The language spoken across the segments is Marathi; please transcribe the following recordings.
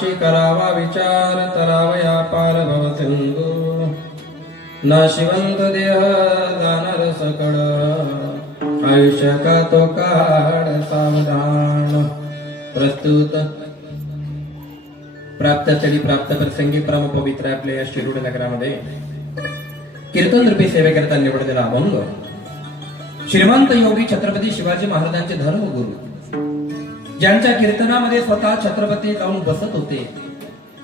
मनाची करावा विचार तरावया पार भव सिंधू नाशिवंत देह जाणार सकळ आयुष्य का तो काळ सावधान. प्रस्तुत प्राप्त स्थळी प्राप्त प्रसंगी परम पवित्र आपल्या या शिरूड नगरामध्ये कीर्तन रूपी सेवेकरता निवडलेला अभंग श्रीमंत योगी छत्रपती शिवाजी महाराजांचे धर्मगुरु, ज्यांच्या कीर्तनामध्ये स्वतः छत्रपती जाऊन बसत होते.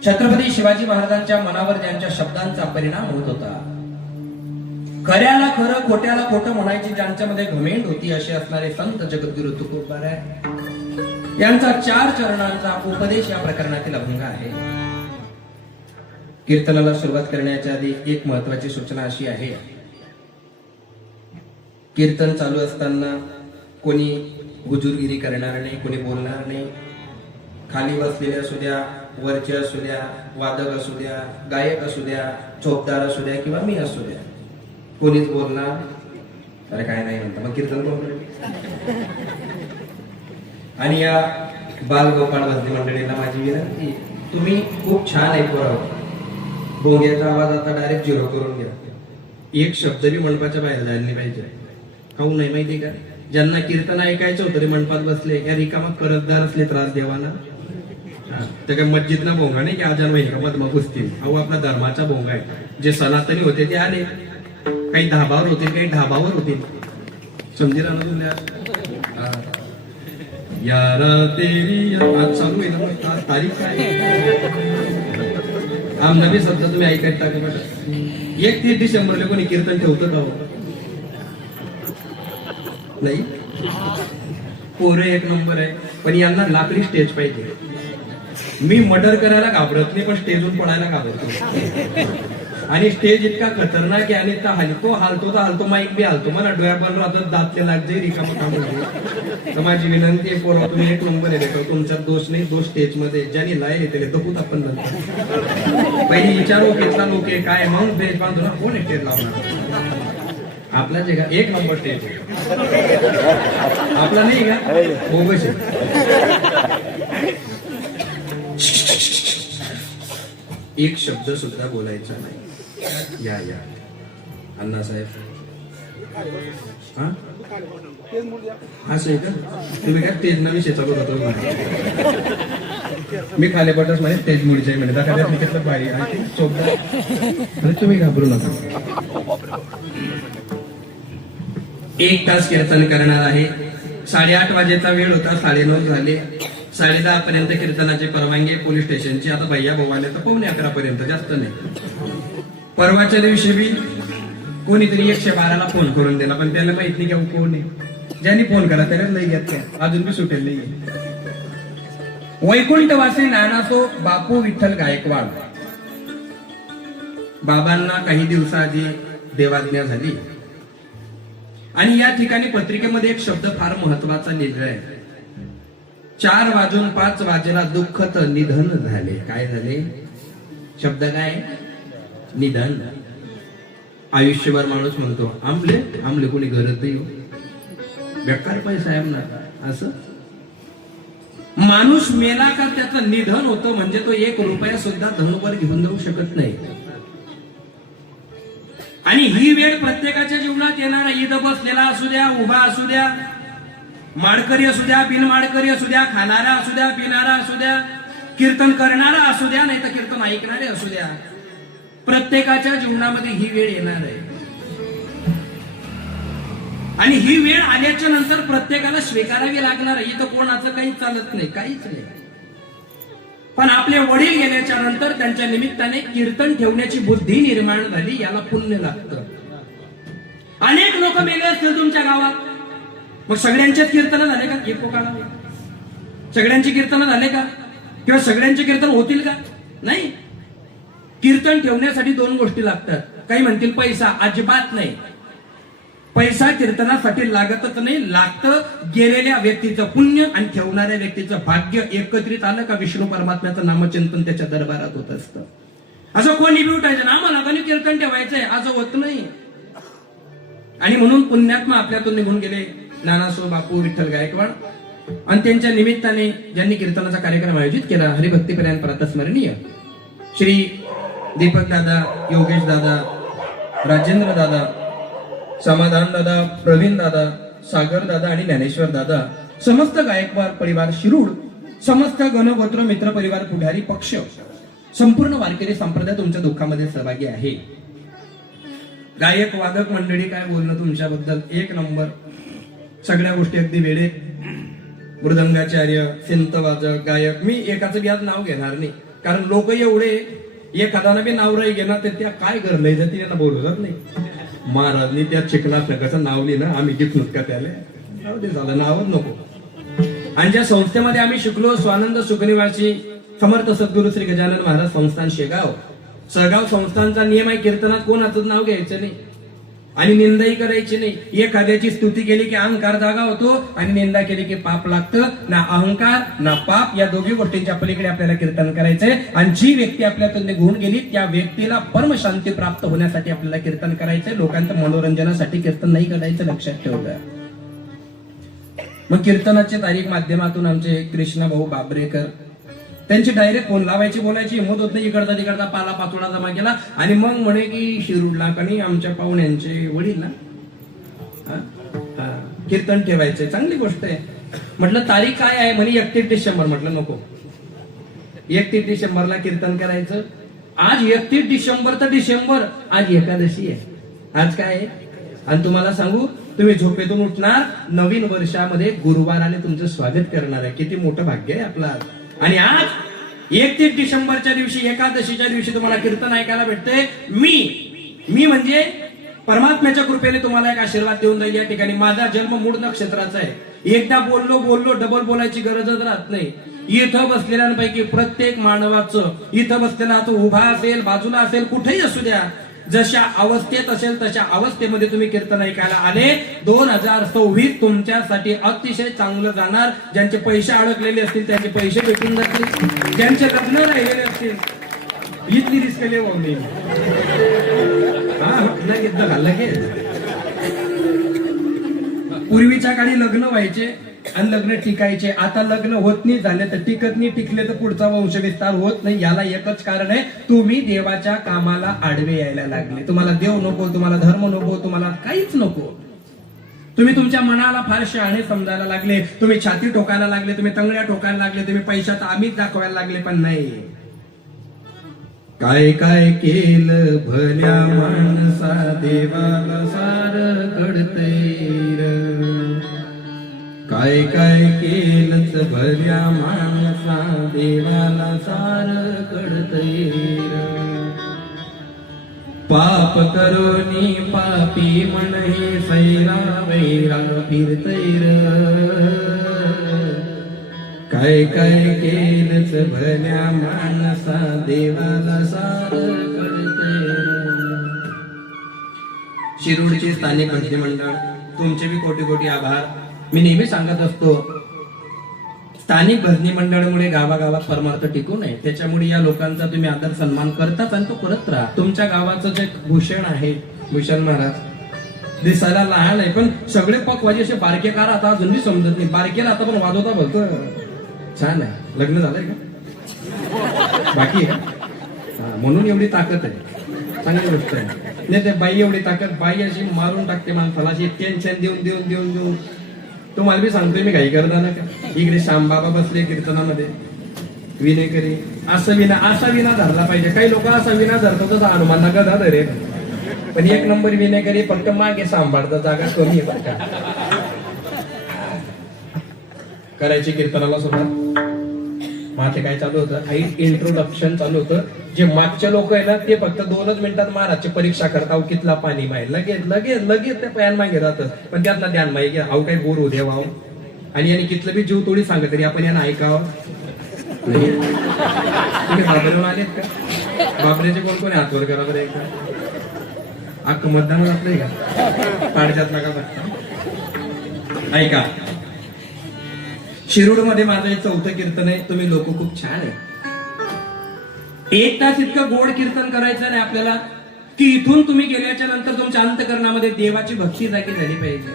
छत्रपती शिवाजी महाराजांच्या मनावर ज्यांच्या शब्दांचा परिणाम होत होता. खऱ्याला खरं खोट्याला खोटं म्हणायची ज्यांच्यामध्ये घमेंड होती असे असणारे संत जगद्गुरु तुकोबाराय यांचा 4 चरणांचा उपदेश या प्रकरणातील अभंग आहे. कीर्तनाला सुरुवात करण्याच्या आधी एक महत्वाची सूचना अशी आहे. कीर्तन चालू असताना कोणी हुजूरगिरी करणार नाही, कोणी बोलणार नाही. खाली बसलेले असू द्या, वरचे असू द्या, वादक असू द्या, गायक असू द्या, चोपदार असू द्या किंवा मी असू द्या, कोणीच बोलणार अरे काय नाही म्हणता मग कीर्तन कोण करेल. आणि या बालगोपाळ भजनी मंडळीला माझी विनंती, तुम्ही खूप छान ऐकू. भोंग्याचा आवाज आता डायरेक्ट 0 करून घ्या. एक शब्द बी मंडपाच्या बाहेर जायला नाही पाहिजे. काहून नाही माहिती का? ज्यांना कीर्तन ऐकायचं होतं तरी मंडपात बसले या रिकामत करतदार असले त्रास देवाना. त्या काय मस्जिदला भोंगा नाही की आजान माहिती का मत मग पुसतील. अहो आपला धर्माचा भोंगा आहे. जे सनातनी होते ते आले, काही धाबावर होते काही ढाबावर होते. समजी राहणार तुला यारा तेरी आज चालू आहे ना. आज तारीख काय आम नवी शब्द तुम्ही ऐकायचा का? 31 डिसेंबरला कोणी कीर्तन ठेवतं का? नाही. पोरे एक नंबर आहे, पण यांना लाकडी स्टेज पाहिजे. मी मर्डर करायला घाबरत नाही, पण स्टेजवर पडायला घाबरतो. आणि स्टेज इतका खतरनाक आहे आणि हालतो तर हालतो, माईक बी हालतो. मला डोळ्या पण राहतात, दातले लागते रिकाम काम. तर माझी विनंती आहे पोरा, तुम्ही एक नंबर आहे. तुमचा दोष नाही, दोष स्टेज मध्ये ज्यांनी लायले त्याला दखूत आपण नंतर पहिली विचारू घेतला लोक काय मग बेस बांधू ना. कोण स्टेज लावणार? आपला जे का एक नंबर स्टेज आपला नाही का बोगस. एक शब्द सुद्धा बोलायचा नाही. या अण्णासाहेब असं आहे का? तुम्ही काय तेज ना विषय चालू होतो. मी खाले पटस म्हणे तेज मुळीचे म्हणजे बारी चोपदा. तुम्ही घाबरू नका. 1 तास कीर्तन करणार आहे. 8:30 वाजेचा वेळ होता, 9:30 झाले. 10:30 पर्यंत कीर्तनाची परवानगी पोलीस स्टेशनची. आता भैया भाऊ आले तर 11:15 पर्यंत, जास्त नाही. परवाच्या दिवशी बी कोणीतरी 112ला फोन करून दिला, पण त्याला माहित नाही की कोण आहे. ज्यांनी फोन करा त्यालाच नाही घेत काय, अजून बी सुटेल नाही. वैकुंठवासी नानासो बापू विठ्ठल गायकवाड बाबांना काही दिवसाआधी देवाज्ञा झाली. आणि या ठिकाणी पत्रिकेमध्ये एक शब्द फार महत्वाचा लिहिलाय. 4 वाजून 5 वाजेला दुःखद निधन झाले. काय झाले? शब्द काय? निधन. आयुष्यभर माणूस म्हणतो आमले आमले, कोणी गरज नाही, बेकार पैसा आहे ना. असं माणूस मेला का त्याचं निधन होतं म्हणजे तो 1 रुपया सुद्धा धनुवर घेऊन जाऊ शकत नाही. आणि ही वेळ प्रत्येकाच्या जीवनात येणार. इथं बसलेला असू द्या, उभा असू द्या, माडकरी असू द्या, बिनमाडकरी असू द्या, खाणारा असू द्या, पिणारा असू द्या, कीर्तन करणारा असू द्या, नाही तर कीर्तन ऐकणारे असू द्या, प्रत्येकाच्या जीवनामध्ये ही वेळ येणार आहे. आणि ही वेळ आल्याच्या नंतर प्रत्येकाला स्वीकारावी लागणार आहे. इथं कोणाचं काही चालत नाही, काहीच नाही. पण आपले वडील गेल्याच्या नंतर त्यांच्या निमित्ताने कीर्तन ठेवण्याची बुद्धी निर्माण झाली, याला पुण्य लागतं. अनेक लोक मेले असतील तुमच्या गावात, मग सगळ्यांचेच कीर्तन झाले का? एक पोकाळा सगळ्यांची कीर्तन झाले का? किंवा सगळ्यांचे कीर्तन होतील का? नाही. कीर्तन ठेवण्यासाठी 2 गोष्टी लागतात. काही म्हणतील पैसा, अजिबात नाही. पैसा कीर्तनासाठी लागतच नाही. लागतं गेलेल्या व्यक्तीचं पुण्य आणि ठेवणाऱ्या व्यक्तीचं भाग्य एकत्रित आलं का विष्णू परमात्म्याचं नामचिंतन त्याच्या दरबारात होत असतं. असं कोणी बी उठायचं ना मला कधी कीर्तन ठेवायचंय असं होत नाही. आणि म्हणून पुण्यात्मा आपल्यातून निघून गेले नानासो बापू विठ्ठल गायकवाड. आणि त्यांच्या निमित्ताने ज्यांनी कीर्तनाचा कार्यक्रम आयोजित केला, हरिभक्तीपर्यंत प्रातस्मरणीय श्री दीपक दादा, योगेश दादा, राजेंद्र दादा, समाधान दादा, प्रवीण दादा, सागर दादा आणि ज्ञानेश्वर दादा, समस्त गायकवाड परिवार शिरूड, समस्त गणगोत्र मित्र परिवार पुढारी पक्ष, संपूर्ण वारकरी संप्रदाय तुमच्या दुःखामध्ये सहभागी आहे. गायक वादक मंडळी, काय बोलणं तुमच्याबद्दल, एक नंबर. सगळ्या गोष्टी अगदी वेळेत. मृदंगाचार्य, सिंत वाजक, गायक. मी एकाचं बी आज नाव घेणार नाही, कारण लोक एवढे एखादा बी नाव राही घेणार तर त्या काय करलंय जर त्यांना बोलवत नाही. महाराजनी त्या चिकनाथ नकाचं नाव लिहिलं, आम्ही घेतलो का त्याला, जाऊ दे झालं, नावच नको. आणि ज्या संस्थेमध्ये आम्ही शिकलो, स्वानंद सुखनिवासी समर्थ सद्गुरू श्री गजानन महाराज संस्थान शेगाव, सहगाव संस्थांचा नियम आहे, कीर्तनात कोणाचंच नाव घ्यायचं नाही आणि निंदाही करायची नाही. एखाद्याची स्तुती केली की अहंकार जागा होतो आणि निंदा केली की पाप लागतं. ना अहंकार ना पाप या दोघी गोष्टींच्या पलीकडे आपल्याला कीर्तन करायचंय. आणि जी व्यक्ती आपल्यातून निघून गेली त्या व्यक्तीला परमशांती प्राप्त होण्यासाठी आपल्याला कीर्तन करायचंय. लोकांच्या मनोरंजनासाठी कीर्तन नाही करायचं, लक्षात ठेवलं. मग कीर्तनाची तारीख माध्यमातून आमचे कृष्ण भाऊ बाबरेकर, त्यांची डायरेक्ट फोन लावायची, बोलायची हिंमत होत नाही. इकडचा तिकडचा पाला पाचोळा जमा केला आणि मग म्हणे की शिरूडला कणी आमच्या पाहुण्यांचे वडील ना कीर्तन ठेवायचंय. चांगली गोष्ट आहे. म्हटलं तारीख काय आहे? म्हणे 31 डिसेंबर. म्हटलं नको, 31 डिसेंबरला कीर्तन करायचं. आज 31 डिसेंबर तर डिसेंबर, आज एकादशी आहे. आज काय आहे? आणि तुम्हाला सांगू, तुम्ही झोपेतून उठणार, नवीन वर्षामध्ये गुरुवाराने तुमचं स्वागत करणार आहे. किती मोठं भाग्य आहे आपलं. आणि आज 31 डिसेंबरच्या दिवशी, एकादशीच्या दिवशी तुम्हाला कीर्तन ऐकायला भेटते. मी म्हणजे परमात्म्याच्या कृपेने तुम्हाला एक आशीर्वाद देऊन जाईल. या ठिकाणी माझा जन्म मूळ नक्षत्राचा आहे. एकदा बोललो डबल बोलायची गरजच राहत नाही. इथं बसलेल्यांपैकी प्रत्येक मानवाचं, इथं बसलेला तो उभा असेल, बाजूला असेल, कुठेही असू द्या, जशा अवस्थेत असेल तशा अवस्थेमध्ये तुम्ही कीर्तन ऐकायला आले. 2026 तुमच्यासाठी अतिशय चांगलं जाणार. ज्यांचे पैसे अडकलेले असतील त्यांचे पैसे भेटून जातील, ज्यांचे लग्न राहिलेले असतील. इथली रिस्क लगेच पूर्वीच्या काळी लग्न व्हायचे आणि लग्न टिकायचे. आता लग्न होत नाही, झाले तर टिकत नाही, टिकले तर पुढचा वंशविस्तार होत नाही. याला एकच कारण आहे, तुम्ही देवाच्या कामाला आडवे यायला लागले. तुम्हाला देव नको, तुम्हाला धर्म नको, तुम्हाला काहीच नको. तुम्ही तुमच्या मनाला फार शहाणे समजायला लागले, तुम्ही छाती ठोकायला लागले, तुम्ही तंगड्या ठोकायला लागले, तुम्ही पैशात आम्हीच दाखवायला लागले. पण नाही, काय काय केलं भल्या माणसा देवाला सार कळतंय. काय काय केलंच भल्या माणसा देवाला सार कळतंय. पाप करोनी पापी म्हणही सैरा वैरा फिरतैर. काय काय केलंच भल्या माणसा देवाला सार कळतंय. शिरूडचे स्थानिक भक्ती मंडळ, तुमचे बी कोटी कोटी आभार. मी नेहमी सांगत असतो, स्थानिक भजनी मंडळामुळे गावागावात परमार्थ टिकू नये. त्याच्यामुळे या लोकांचा तुम्ही आदर सन्मान करताच आणि तो करत राहा. तुमच्या गावाचं जे भूषण आहे, भूषण महाराज दिसायला लहान आहे पण सगळे पकवाजे असे बारकेकार आता अजूनही समजत नाही. बारकेला आता पण वाजवता बोलतो. छान आहे. लग्न झालंय का? बाकी आहे का? म्हणून एवढी ताकद आहे. चांगली गोष्ट आहे. नाही ते बाई एवढी ताकद, बाई अशी मारून टाकते माणसाला, अशी टेन्शन देऊन देऊन देऊन देऊन. तुम्हाला बी सांगतोय मी, काही करताना का इकडे श्यामबाबा बसले कीर्तनामध्ये, विनेकरी. असं विना धरला पाहिजे. काही लोक असा विना धरतो तर हनुमानला गदा धरे, पण एक नंबर विनेकरी फक्त मागे सांभाळता, जागा कमी आहे बरं का. करायची कीर्तनाला सुरुवात. माथे काय चालू होतं, इंट्रोडक्शन चालू होतं. जे मागचे लोक आहे ना ते फक्त 2च मिनिटात महाराजची परीक्षा करता, कितला पाणी माहिती, लगेच लगेच लगेच ते पॅन मागे राहतं. पण त्यातला ध्यान माहिती अहो काही बोर होऊ द्यावा. आणि यांनी कितलं बी जीव तोडी सांगत तरी आपण यांना ऐकावं. तुम्ही बाबरेवर आलेत का? बाबरेचे कोण कोणी हातवर करा बरं एकदा. अख्खं मतदान आपलंय का? पाडच्यात नका ऐका. शिरूड मध्ये माझं एक 4थं कीर्तन आहे. तुम्ही लोक खूप छान आहे. 1 तास इतकं गोड कीर्तन करायचं नाही आपल्याला की इथून तुम्ही गेल्याच्या नंतर तुमच्या अंतःकरणामध्ये देवाची भक्ती जागी झाली पाहिजे.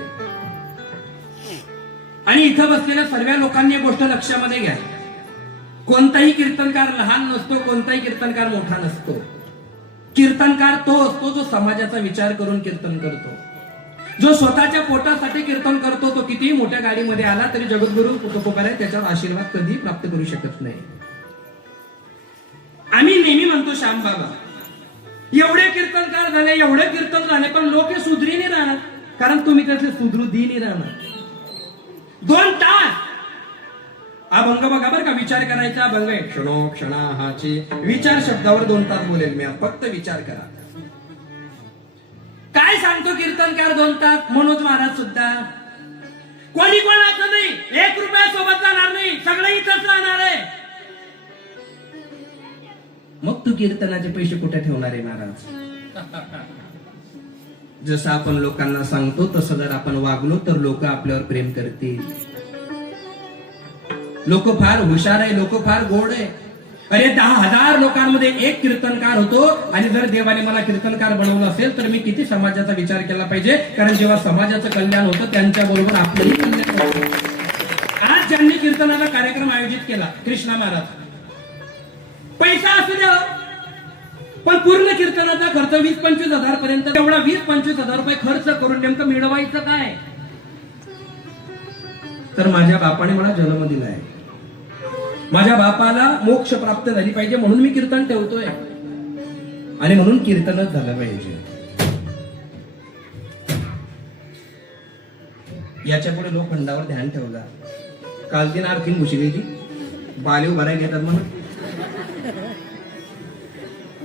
आणि इथं बसलेल्या सर्व लोकांनी एक गोष्ट लक्षामध्ये घ्या, कोणताही कीर्तनकार लहान नसतो, कोणताही कीर्तनकार मोठा नसतो. कीर्तनकार तो असतो जो समाजाचा विचार करून कीर्तन करतो, जो स्वतःच्या पोटासाठी कीर्तन करतो. तो कितीही मोठ्या गाडीमध्ये आला तरी जगद्गुरु तुकोबाराय त्याच्यावर आशीर्वाद कधी प्राप्त करू शकत नाही. आम्ही नेहमी म्हणतो श्याम बाबा एवढे कीर्तनकार झाले, एवढे कीर्तन झाले, पण लोक सुधरी नाही राहणार, कारण तुम्ही त्याचे सुधृदी नाही राहणार. 2 तास अभंग बघा बरं का, विचार करायचा अभंग आहे. क्षणो क्षणाहाची विचार शब्दावर 2 तास बोलेल मी, फक्त विचार करा. काय सांगतो कीर्तनकार 2 तास? मनोज महाराज सुद्धा कोणी कोणाचं नाही, 1 रुपया सोबत जाणार नाही, सगळं इथंच राहणार आहे. मग तू कीर्तनाचे पैसे कुठे ठेवणार आहे महाराज? जसं आपण लोकांना सांगतो तसं जर आपण वागलो तर लोक आपल्यावर प्रेम करतील. लोक फार हुशार आहे, लोक फार गोड आहे. अरे 10,000 लोकांमध्ये एक कीर्तनकार होतो, आणि जर देवाने मला कीर्तनकार बनवलं असेल तर मी किती समाजाचा विचार केला पाहिजे, कारण जेव्हा समाजाचं कल्याण होतं त्यांच्या बरोबर आपलंही कल्याण होतं. आज ज्यांनी कीर्तनाचा कार्यक्रम आयोजित केला कृष्णा महाराज, पैसा असू द्या पण पूर्ण कीर्तनाचा खर्च 20-25 हजार पर्यंत, तेवढा 20-25 हजार रुपये खर्च करून नेमकं मिळवायचं काय? तर माझ्या बापाने मला जन्म दिलाय, माझ्या बापाला मोक्ष प्राप्त झाली पाहिजे म्हणून मी कीर्तन ठेवतोय, आणि म्हणून कीर्तनच झालं पाहिजे. याच्या पुढे लोक खंडावर ध्यान ठेवला. काल दिन आरती मुशिगेची बालीव भरायला येतात म्हणून,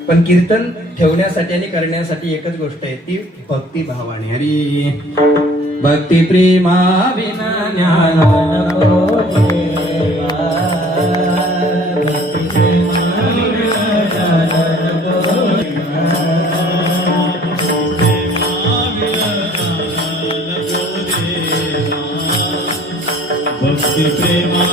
पण कीर्तन ठेवण्यासाठी आणि करण्यासाठी एकच गोष्ट आहे, ती भक्ती भावाने. हरी भक्ती प्रेमा विना ज्ञान भक्ती प्रेमा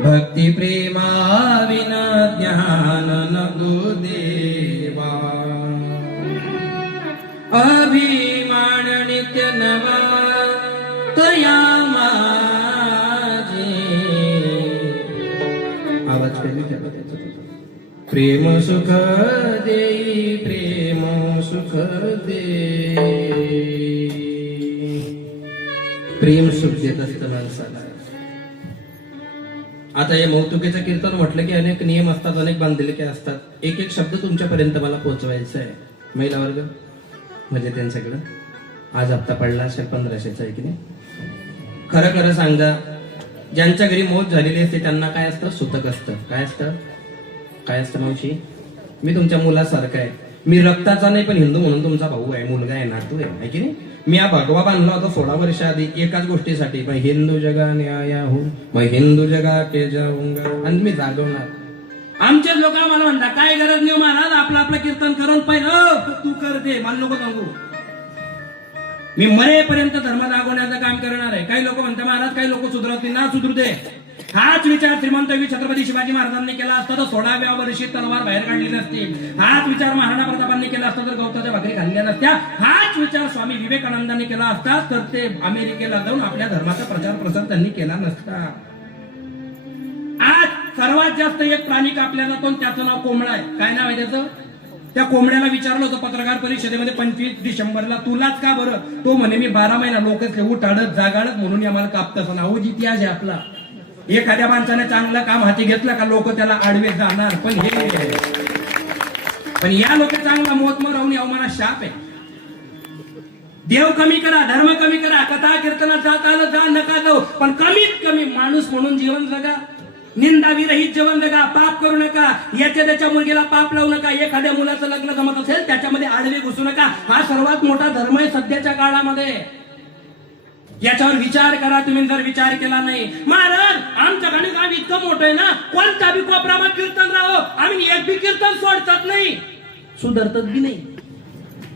भक्ती प्रेमा विना ज्ञान नको देवा, अभिमान नित्य नवा तया माझे. आवाज कमी करा. प्रेम सुख देई, प्रेम सुख दे. प्रेम सुख देत असतं माणसाला. आता या मौतुकेचं कीर्तन म्हटलं की अनेक नियम असतात, अनेक बांधिलके असतात. एक एक शब्द तुमच्यापर्यंत मला पोहोचवायचा आहे. महिला वर्ग म्हणजे त्यांच्याकडं आज हप्ता पडला असेल 1500चा आहे की नाही? खरं खरं सांगा, ज्यांच्या घरी मौत झालेली असते त्यांना काय असतं? सुतक असतं. काय असतं? काय असतं मावशी? मी तुमच्या मुलासारखा आहे, मी रक्ताचा नाही पण हिंदू म्हणून तुमचा भाऊ आहे, मुलगा आहे, नातू आहे की नाही? मी हा भगवा बांधला होता 16 वर्ष आधी एकाच गोष्टीसाठी, मग हिंदू जगा न्याया हो, मग हिंदू जगा के जाऊंगा, आणि मी जागवणार. आमचेच लोक आम्हाला म्हणतात काय गरज नाही महाराज, आपलं आपलं कीर्तन करून पहिलं तू कर दे, मला नको सांगू. मी मरेपर्यंत धर्म जागवण्याचं काम करणार आहे. काही लोक म्हणतात महाराज काही लोक सुधरवतील ना, सुधरू दे. हाच विचार श्रीमंत छत्रपती शिवाजी महाराजांनी केला असता तर 16व्या वर्षी तलवार बाहेर काढली नसती. हाच विचार महाराणा प्रतापांनी केला असता तर गवताच्या भाकरी खाल्ल्या नसत्या. हाच विचार स्वामी विवेकानंदांनी केला असता तर ते अमेरिकेला जाऊन आपल्या धर्माचा प्रचार प्रसार त्यांनी केला नसता. आज सर्वात जास्त एक प्राणी कापल्या जातो, त्याचं नाव कोंबडा आहे. काय नाव आहे त्याचं? त्या कोंबड्याला विचारलं होतं पत्रकार परिषदेमध्ये 25 डिसेंबरला, तुलाच का बरं? तो म्हणे मी 12 महिना लोकच उठाडत जागाडत म्हणून आम्हाला कापतं. नाव इतिहास आहे आपला. एखाद्या माणसाने चांगलं काम हाती घेतलं का लोक त्याला आडवे जाणार, पण या लोक चांगला मोतमोर राहून यावं मला शाप आहे. देव कमी करा, धर्म कमी करा, कथा कीर्तनात जात आलं जा, नका जाऊ, पण कमीत कमी माणूस म्हणून जीवन जगा. निंदा विरहित जीवन जगा, पाप करू नका, याच्या त्याच्या मुलगीला पाप लावू नका, एखाद्या मुलाचं लग्न जमत असेल त्याच्यामध्ये आडवे घुसू नका. हा सर्वात मोठा धर्म आहे सध्याच्या काळामध्ये. याच्यावर विचार करा तुम्ही. जर विचार केला नाही, महाराज आमच्या गाणी काम इतकं मोठं आहे ना, कोणता बी कोपरामा कीर्तन राहो, आम्ही एक बी कीर्तन सोडतात नाही, सुधारतात बी नाही.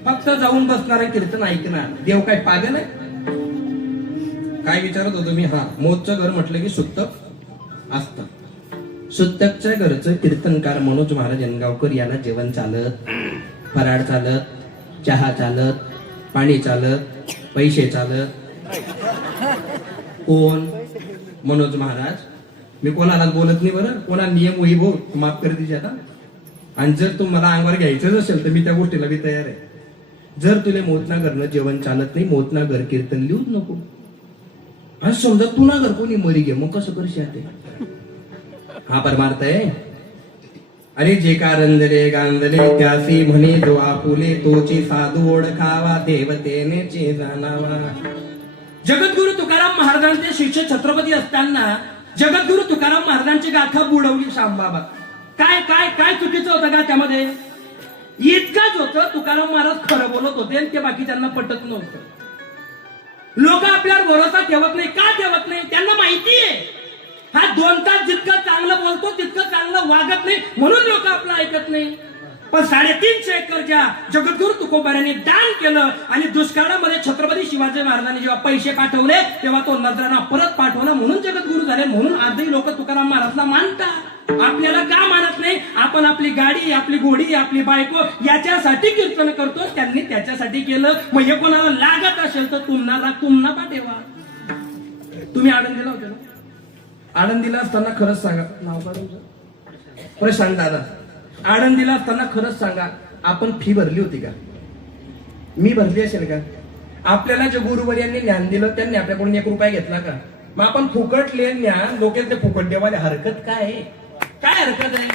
फक्त जाऊन बसणार कीर्तन ऐकणार. देव काय पागल आहे? काय विचारत होतो मी? हा, मोजचं घर म्हटलं की सुत्तक असतं. सुत्तकच्या घरचं कीर्तनकार मनोज महाराज यनगावकर यांना जेवण चालत, फराळ चालत, चहा चालत, पाणी चालत, पैसे चालत. कोण? मनोज महाराज. मी कोणालाच बोलत नाही बरं, कोणा नियम होई भाऊ माफ कर तिच्या आता. आणि जर तुम्हाला अंगावर घ्यायचं असेल तर मी त्या गोष्टीला बी तयार आहे. जर तुला मोतना घरनं जेवण चालत नाही, मोतना घर कीर्तन लिहूच नको. आणि समजा तू ना घर कोणी मरी गे, मग कसं करशी ते? हा परमार्थ आहे. अरे जे कारंजले गांजले त्यासी म्हणे जो आपुले तोची साधू ओळखावा देवतेने चे जाणावा. जगद्गुरु तुकाराम महाराजांचे शिष्य छत्रपती असताना जगद्गुरु तुकाराम महाराजांची गाथा बुडवली शामबाबा. काय काय काय चुकीचं होतं गाथ्यामध्ये? इतकंच होतं, तुकाराम महाराज खरं बोलत होते आणि ते बाकी त्यांना पटत नव्हतं. लोक आपल्यावर भरोसा ठेवत नाही. का ठेवत नाही? त्यांना माहितीये हा 2 तास जितकं चांगलं बोलतो तितकं चांगलं वागत नाही, म्हणून लोक आपलं ऐकत नाही. पण 350 एकर ज्या जगद्गुरु तुकोबारांनी दान केलं आणि दुष्काळामध्ये छत्रपती शिवाजी महाराजांनी जेव्हा पैसे पाठवले तेव्हा तो नजराना परत पाठवला, म्हणून जगद्गुरु झाले. म्हणून आजही लोक तुकाराम महाराजला मानतात. आपल्याला का मानत नाही? आपण आपली गाडी, आपली घोडी, आपली बायको याच्यासाठी कीर्तन करतो, त्यांनी त्याच्यासाठी केलं. मग हे कोणाला लागत असेल तर तुम्हाला पाठवा. तुम्ही आनंदीला होते ना? आनंदीला असताना खरंच सांगा, नाव का तुमचं? प्रशांत दादा. आनंदीला असताना खरंच सांगा, आपण फी भरली होती का? मी भरली असेल का? आपल्याला जे गुरुवर्यांनी ज्ञान दिलं त्यांनी आपल्याकडून 1 रुपया घेतला का? मग आपण फुकटले ज्ञान लोकांचे फुकट देवाले हरकत काय आहे? काय हरकत आहे?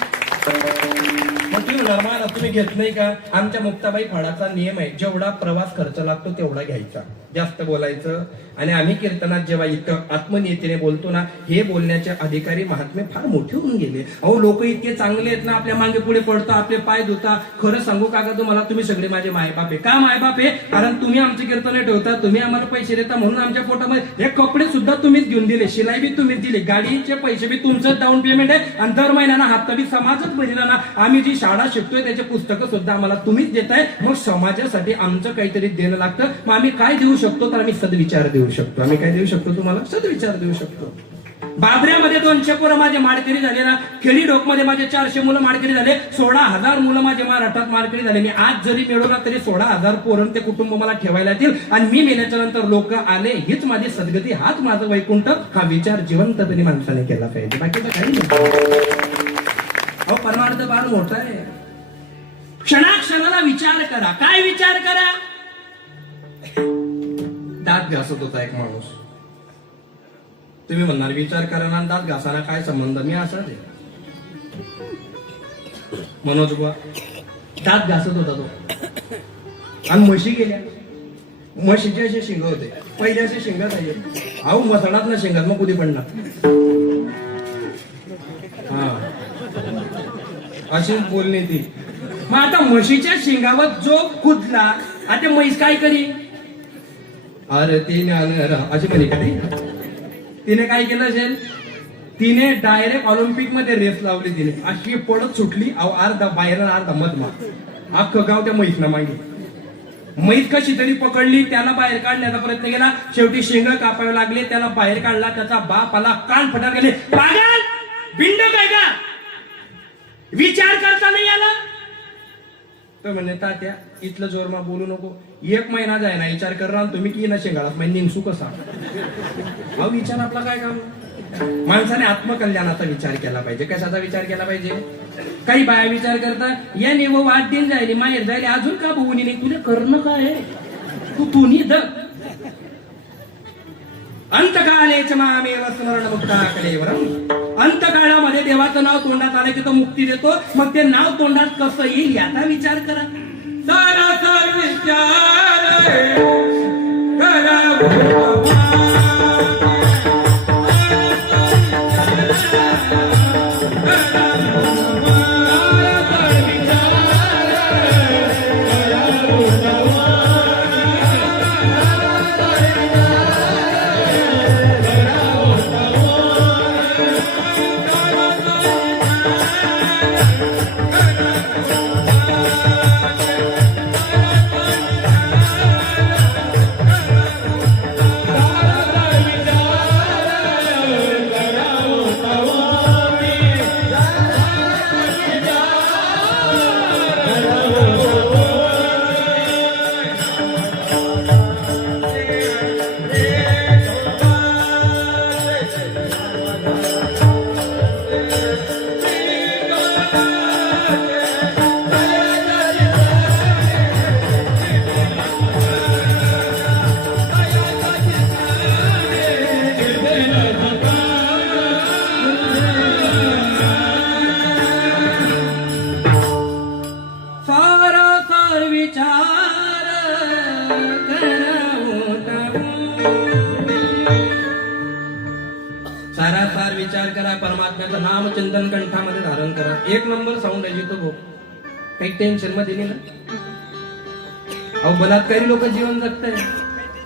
मग तुम्ही म्हणाल मला तुम्ही घेत नाही का? आमच्या मुक्ताबाई फळाचा नियम आहे, जेवढा प्रवास खर्च लागतो तेवढा घ्यायचा, जास्त बोलायचं. आणि आम्ही कीर्तनात जेव्हा इतकं आत्मनियतीने बोलतो ना, हे बोलण्याचे अधिकारी महात्मे फार मोठे होऊन गेले. अहो लोक इतके चांगले आहेत ना, आपल्या मागे पुढे पडता, आपले पाय धुता. खरं सांगू का तुम्हाला, तुम्ही सगळे माझे मायबाप आहे. का मायबाप आहे? कारण तुम्ही आमचे कीर्तने ठेवता, तुम्ही आम्हाला पैसे देता, म्हणून आमच्या पोटामध्ये हे कपडे सुद्धा तुम्हीच घेऊन दिले, शिलाई बी तुम्हीच दिली, गाडीचे पैसे बी तुमचं डाऊन पेमेंट आहे, आणि दर महिन्याला हप्ता बी समाजच भरला ना. आम्ही जी शाळा शिकतोय त्याचे पुस्तकं सुद्धा आम्हाला तुम्हीच देताय. मग समाजासाठी आमचं काहीतरी देणं लागतं. मग आम्ही काय देऊ शकतो? तर आम्ही सद्विचार देऊ शकतो. आम्ही काय देऊ शकतो? तुम्हाला सद्विचार देऊ शकतो. बाबऱ्यामध्ये 200 पोरं माझे माडकरी झाले ना, खेडी डोकमध्ये माझे 400 मुलं माडकरी झाले, 16,000 मुलं माझे महाराष्ट्रात माडकरी झाले. मी आज जरी मिळवला तरी 16,000 पोरं ते कुटुंब मला ठेवायला येतील, आणि मी मेल्याच्या नंतर लोक आले, हीच माझी सद्गती, हाच माझं वैकुंठ. हा विचार जिवंतपणे माणसाने केला पाहिजे, बाकीचं काही नाही. अहो परमार्थ फार मोठा आहे. क्षणाक्षणाला विचार करा. काय विचार करा? दात घासत होता एक माणूस. तुम्ही म्हणणार विचार करा ना दात घासाना काय संबंध? मी असाच आहे. मनोज बुवा दात घासत होता तो, आणि म्हशी गेल्या. म्हशीचे असे शिंग होते, पहिले असे शिंग झाले. अहो मसणात ना शिंगात मग कुठे पडणार? हा अशी बोलली ती. मग आता म्हशीच्या शिंगावर जो कुदला, आता म्हैस काय करी? अरे तिने अशी म्हणे का? तिने काय केलं असेल? तिने डायरेक्ट ऑलिम्पिक मध्ये रेस लावली. तिने अशी पडत सुटली, अर्धा बाहेर अर्धा मधमा, अख्खं गाव त्या म्हैसना मागे. म्हैस कशी तरी पकडली, त्याला बाहेर काढण्याचा प्रयत्न केला, शेवटी शेंग कापावे लागले, त्याला बाहेर काढला. त्याचा बाप आला, कान फटार गेले, पागल बिंड काय का विचार करता नाही आला? तर म्हणे तात्या इथलं जोरमा बोलू नको, 1 महिना जाय ना विचार करा, तुम्ही की ना शेंगाळात माहिती निघसू कसा? हा विचार आपला काय काम? माणसाने आत्मकल्याणाचा विचार केला पाहिजे. कशाचा विचार केला पाहिजे? काही बाया विचार करतात, या निव वाट दिन जायली, माहेर जायले, अजून का बघून नाही? तुला करणं काय? तू तुनी द अंतकालेच मामेव स्मरण मुक्ता कलेवरम. अंतकाळामध्ये देवाचं नाव तोंडात आलं की तो मुक्ती देतो. मग ते नाव तोंडात कसं येईल याचा विचार करा. सारा विचार करा. परमात्म्याचं नाम चिंतन कंठामध्ये धारण करा. एक नंबर साऊंड आहे तो भाऊ, काही टेन्शन मध्ये नाही ना. अहो बलात्कारी लोक जीवन जगताय,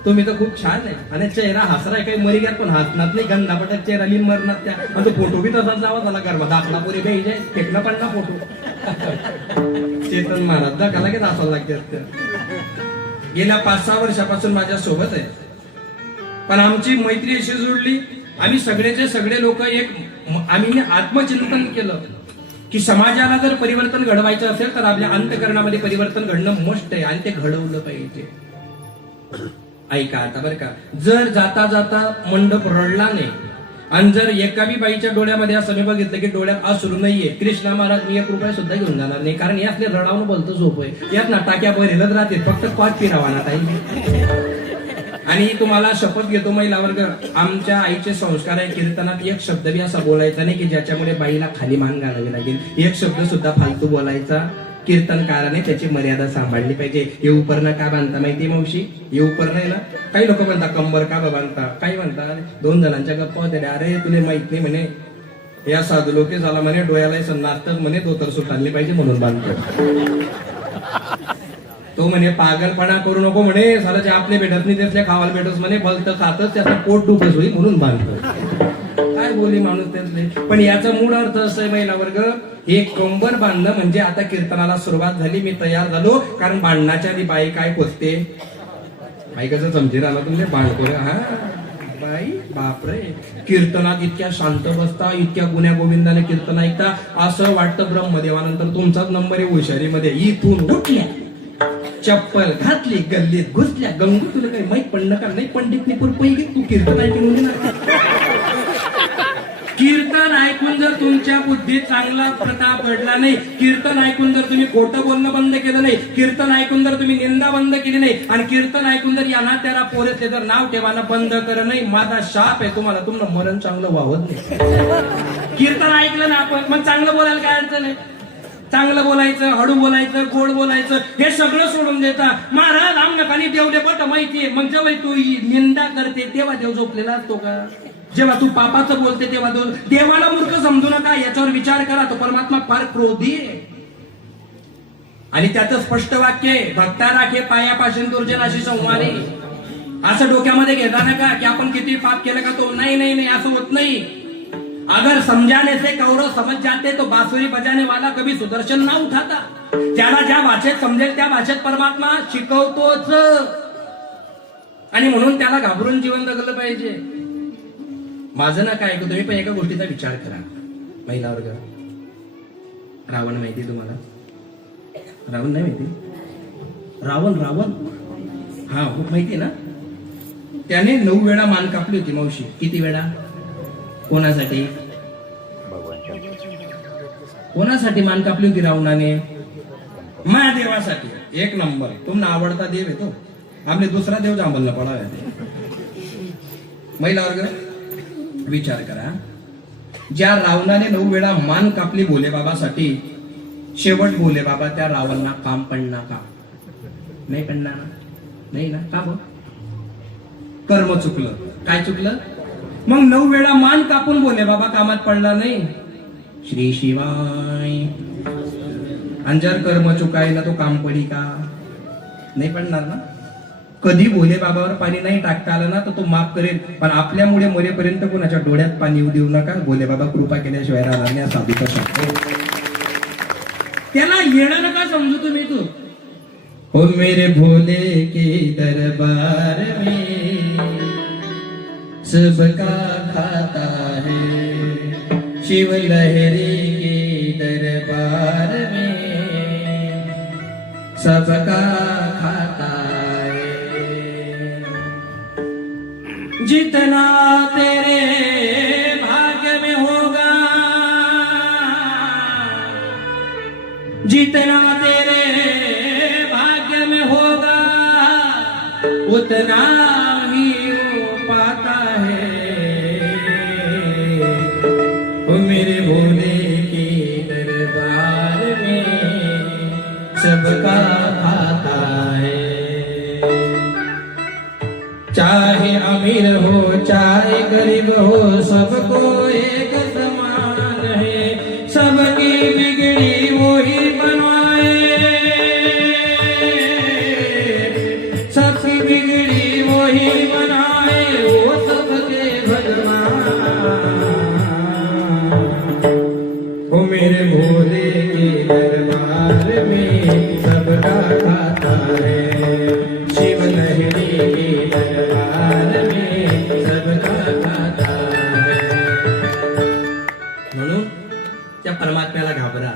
तुम्ही तर खूप छान आहे. आणि चेहरा हसराय, काही मरी घ्या पण हसणार नाही, गंधापटात चेहरा लिन मरणार त्या. आणि तो फोटो बी तसाच जावा झाला गर्भ दाखला पुरे घ्यायचे, फेकणं पडला फोटो. चेतन महाराज दाखला की दाखवा लागते. गेल्या 5-6 वर्षापासून माझ्या सोबत आहे, पण आमची मैत्री अशी जुळली, आम्ही सगळेचे सगळे लोक आम्ही आत्मचिंतन केलं की समाजाला जर परिवर्तन घडवायचं असेल तर आपल्या अंतःकरणामध्ये परिवर्तन घडणं मस्ट आहे आणि ते घडवलं पाहिजे. ऐका आता बरं का, जर जाता जाता मंडप रडला नाही आणि जर एकाही बाईच्या डोळ्यामध्ये असं मी बघितलं की डोळ्यात अश्रू नाहीये, कृष्णा महाराज मी 1 रुपया सुद्धा घेऊन जाणार नाही, कारण यातले रडावून बोलतो झोप आहे, यात ना टाक्या भरेलच राहते, फक्त 5 फिरावा ना ताई. आणि तुम्हाला शपथ घेतो महिला वर्ग, आमच्या आईचे संस्कार आहे, कीर्तनात एक शब्द बी असा बोलायचा नाही की ज्याच्यामुळे बाईला खाली मान घालावी लागेल. एक शब्द सुद्धा फालतू बोलायचा कीर्तनकाराने त्याची मर्यादा सांभाळली पाहिजे. हे उपरणं का बांधता माहिती मावशी, हे उपरणं आहे ना, काही लोक म्हणतात कंबर का बांधता, काही म्हणतात 2 जणांच्या गप्पा होत्या, अरे तुला माहित नाही म्हणे, या साधू लोके झाला म्हणे डोळ्याला नाचतात म्हणे, तो तर सुटायला पाहिजे म्हणून बांधतो. तो म्हणे पागलपणा करू नको म्हणे, साला जे आपले भेटत नाही त्यातल्या खावाला भेटत म्हणे, भलत खातच त्याचा पोट दुखच होईल म्हणून बांधतो. काय बोली माणूस त्यातले. पण याचा मूळ अर्थ असं आहे महिला वर्ग, हे कंबर बांधणं म्हणजे आता कीर्तनाला सुरुवात झाली, मी तयार झालो, कारण बांधण्याच्या आधी बाई काय पोचते, बाई कसं समजे राहिला तुमचे बांधतो. हा बाई बापरे, कीर्तनात इतक्या शांत बसता, इतक्या गुण्या गोविंदाने कीर्तन ऐकता, असं वाटतं ब्रह्मदेवानंतर तुमचाच नंबर आहे हुशारीमध्ये. इथून उठल्या, चप्पल घातली, गल्लीत घुसल्या, गंगू तुला काही माहित पडलं का नाही, पंडित निपूर पैकी तू कीर्तन ऐकून ना. कीर्तन ऐकून जर तुमच्या बुद्धीत चांगला प्रताप घडला नाही, कीर्तन ऐकून जर तुम्ही खोटं बोलणं बंद केलं नाही, कीर्तन ऐकून जर तुम्ही निंदा बंद केली नाही, आणि कीर्तन ऐकून जर यांना त्याला पोरेतले जर नाव ठेवायला बंद कर नाही, माझा शाप आहे तुम्हाला, तुमचं मरण चांगलं वावत नाही. कीर्तन ऐकलं ना आपण, मग चांगलं बोलायला काय अडचण आहे, चांगलं बोलायचं, हळू बोलायचं, गोड बोलायचं, हे सगळं सोडून देता. महाराज आमना खाली देव देवता माहितीये, मग जेव्हा तू निंदा करते तेव्हा देव झोपलेला असतो का, जेव्हा तू पापाचं बोलते तेव्हा देवाला मूर्ख समजू नका, याच्यावर विचार करा, तो परमात्मा फार क्रोधी आहे. आणि त्याचं स्पष्ट वाक्य आहे, भक्ता राखे पायापासून दुर्जनाशी संवारी. असं डोक्यामध्ये घेता नका की आपण किती पाप केलं का तो, नाही नाही नाही, असं होत नाही. अगर समझाने से कौरव समझ जाते तो बांसुरी बजाने वाला कभी सुदर्शन ना उठाता. ज्याला ज्या भाषेत समजेल त्या भाषेत परमात्मा शिकवतोच, आणि म्हणून त्याला घाबरून जीवन जगलं पाहिजे. माझं ना काय, तुम्ही पण एका गोष्टीचा विचार करा महिला वर्ग. रावण माहिती तुम्हाला, रावण नाही माहिती, रावण हा माहिती ना, त्याने 9 वेळा मान कापली होती मावशी. किती वेळा, कोणासाठी, कोणासाठी मान कापली होती रावणाने, महादेवासाठी. 1 नंबर, तुम्हाला आवडता देव आहे तो, आपले दुसरा देव जांभलला पडावा. महिला वर्ग विचार करा, ज्या रावणाने 9 वेळा मान कापली भोले बाबासाठी, शेवट भोले बाबा त्या रावणला काम पडणार का, नाही पडणार, नाही ना, का बघ, कर्म चुकलं. काय चुकलं, मग 9 वेळा मान कापून भोले बाबा कामात पडला नाही. श्री शिवाय. आणि जर कर्म चुकायला तो काम पडी का, नाही पडणार ना. कधी भोले बाबावर पाणी नाही टाकता आलं ना तर तो माफ करेल, पण आपल्यामुळे मरेपर्यंत कोणाच्या डोळ्यात पाणी येऊ देऊ नका. भोले बाबा कृपा केल्याशिवाय राहणार नाही, साबित शकतो. त्याला येणं नका समजू तुम्ही. तू हो मेरे भोले के दरबार में सबका खाता है, शिव लहरी के दरबार में सबका खाता है. जितना तेरे भाग्य में होगा, जितना तेरे भाग्य में होगा, उतना ही वो पाता है. वो मेरे भोले के दरबार में सबका खाता है. चाहे अमीर हो चाहे गरीब हो, सबको एक समान तेरे दरबार में सबका खाता है. म्हणून त्या परमात्म्याला घाबरा.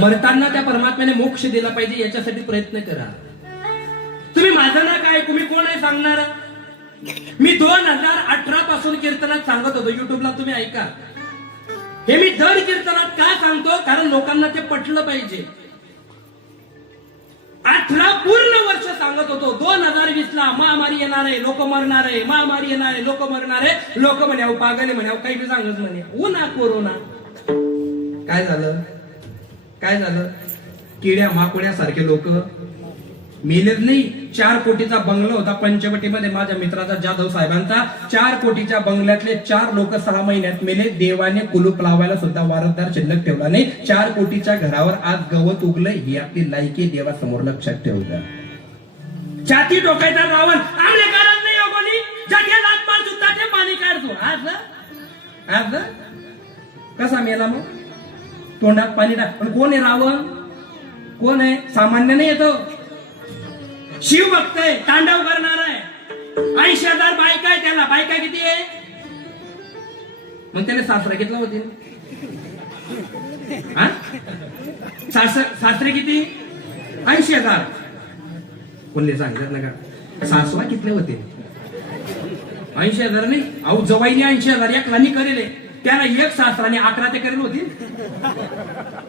मरताना त्या परमात्म्याने मोक्ष दिला पाहिजे याच्यासाठी प्रयत्न करा. तुम्ही माझं ना काय, तुम्ही कोण आहे सांगणार? मी 2018 पासून कीर्तनात सांगत होतो, युट्यूबला तुम्ही ऐका. हे मी दर कीर्तनात का सांगतो? कारण लोकांना ते पटलं पाहिजे. 18 पूर्ण वर्ष सांगत होतो. 2020 ला महामारी येणार आहे, लोक मरणार आहे, महामारी येणार आहे, लोक मरणार आहे. लोक म्हणे पागल म्हणे, काही बी सांगत म्हणे. ना कोरोना काय झालं? काय झालं? किड्या माकोड्या सारखे लोक मेलेच नाही. 4 कोटीचा बंगला होता पंचवटीमध्ये माझ्या मित्राचा, जाधव साहेबांचा. 4 कोटीच्या बंगल्यातले 4 लोक 6 महिन्यात मेले. देवाने कुलूप लावायला सुद्धा वारसदार शिल्लक ठेवला नाही. 4 कोटीच्या घरावर आज गवत उगलंय. ही आपली लायकी देवासमोर लक्षात ठेवता. छाती टोकायचा रावण आमले करत नाही हो कोणी. ज्याच्या लात मार सुद्धा ते पाणी काढतो. आज कसा मेला मग? तोंडात पाणी टाक. पण कोण आहे रावण? कोण आहे? सामान्य नाही येतो. शिव भक्त आहे, तांडव करणार आहे. 80,000 बायका आहे त्याला. बायका किती आहे? मग त्याने सासरा कितला होती? सासरे किती? 80,000. कोणले सांगतात नका. सासवा कितले होते? 80,000 नाही. अहो जवाईने 80,000 एक लानी करेल. त्याला एक सासराने 11 ते करेल होती.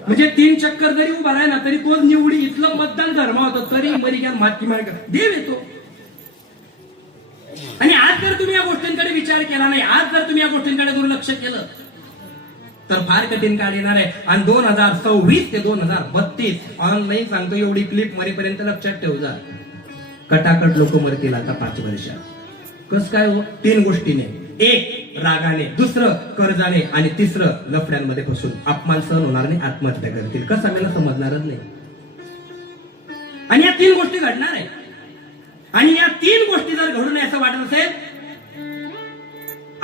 म्हणजे 3 चक्कर जरी उभा राहिला ना तरी तोच निवडी. इथलं मतदान धर्म होतं तरी मरी माती मार्ग देव येतो. आणि आज जर तुम्ही या गोष्टींकडे विचार केला नाही, आज जर तुम्ही या गोष्टींकडे दुर्लक्ष केलं तर फार कठीण काळ येणार आहे. आणि 2026 ते 2032 ऑनलाईन सांगतो एवढी क्लिप मरेपर्यंत लक्षात ठेव जा. कटाकट लोक मरतील आता 5 वर्षात. कस काय हो? 3 गोष्टीने. 1 रागाने, दुसरं कर्जाने आणि तिसरं लफड्यांमध्ये फसून. अपमान सहन होणार नाही, आत्महत्या करतील. कसं आम्हाला समजणारच नाही. आणि या 3 गोष्टी घडणार आहे. आणि या 3 गोष्टी जर घडू नये असं वाटत असेल,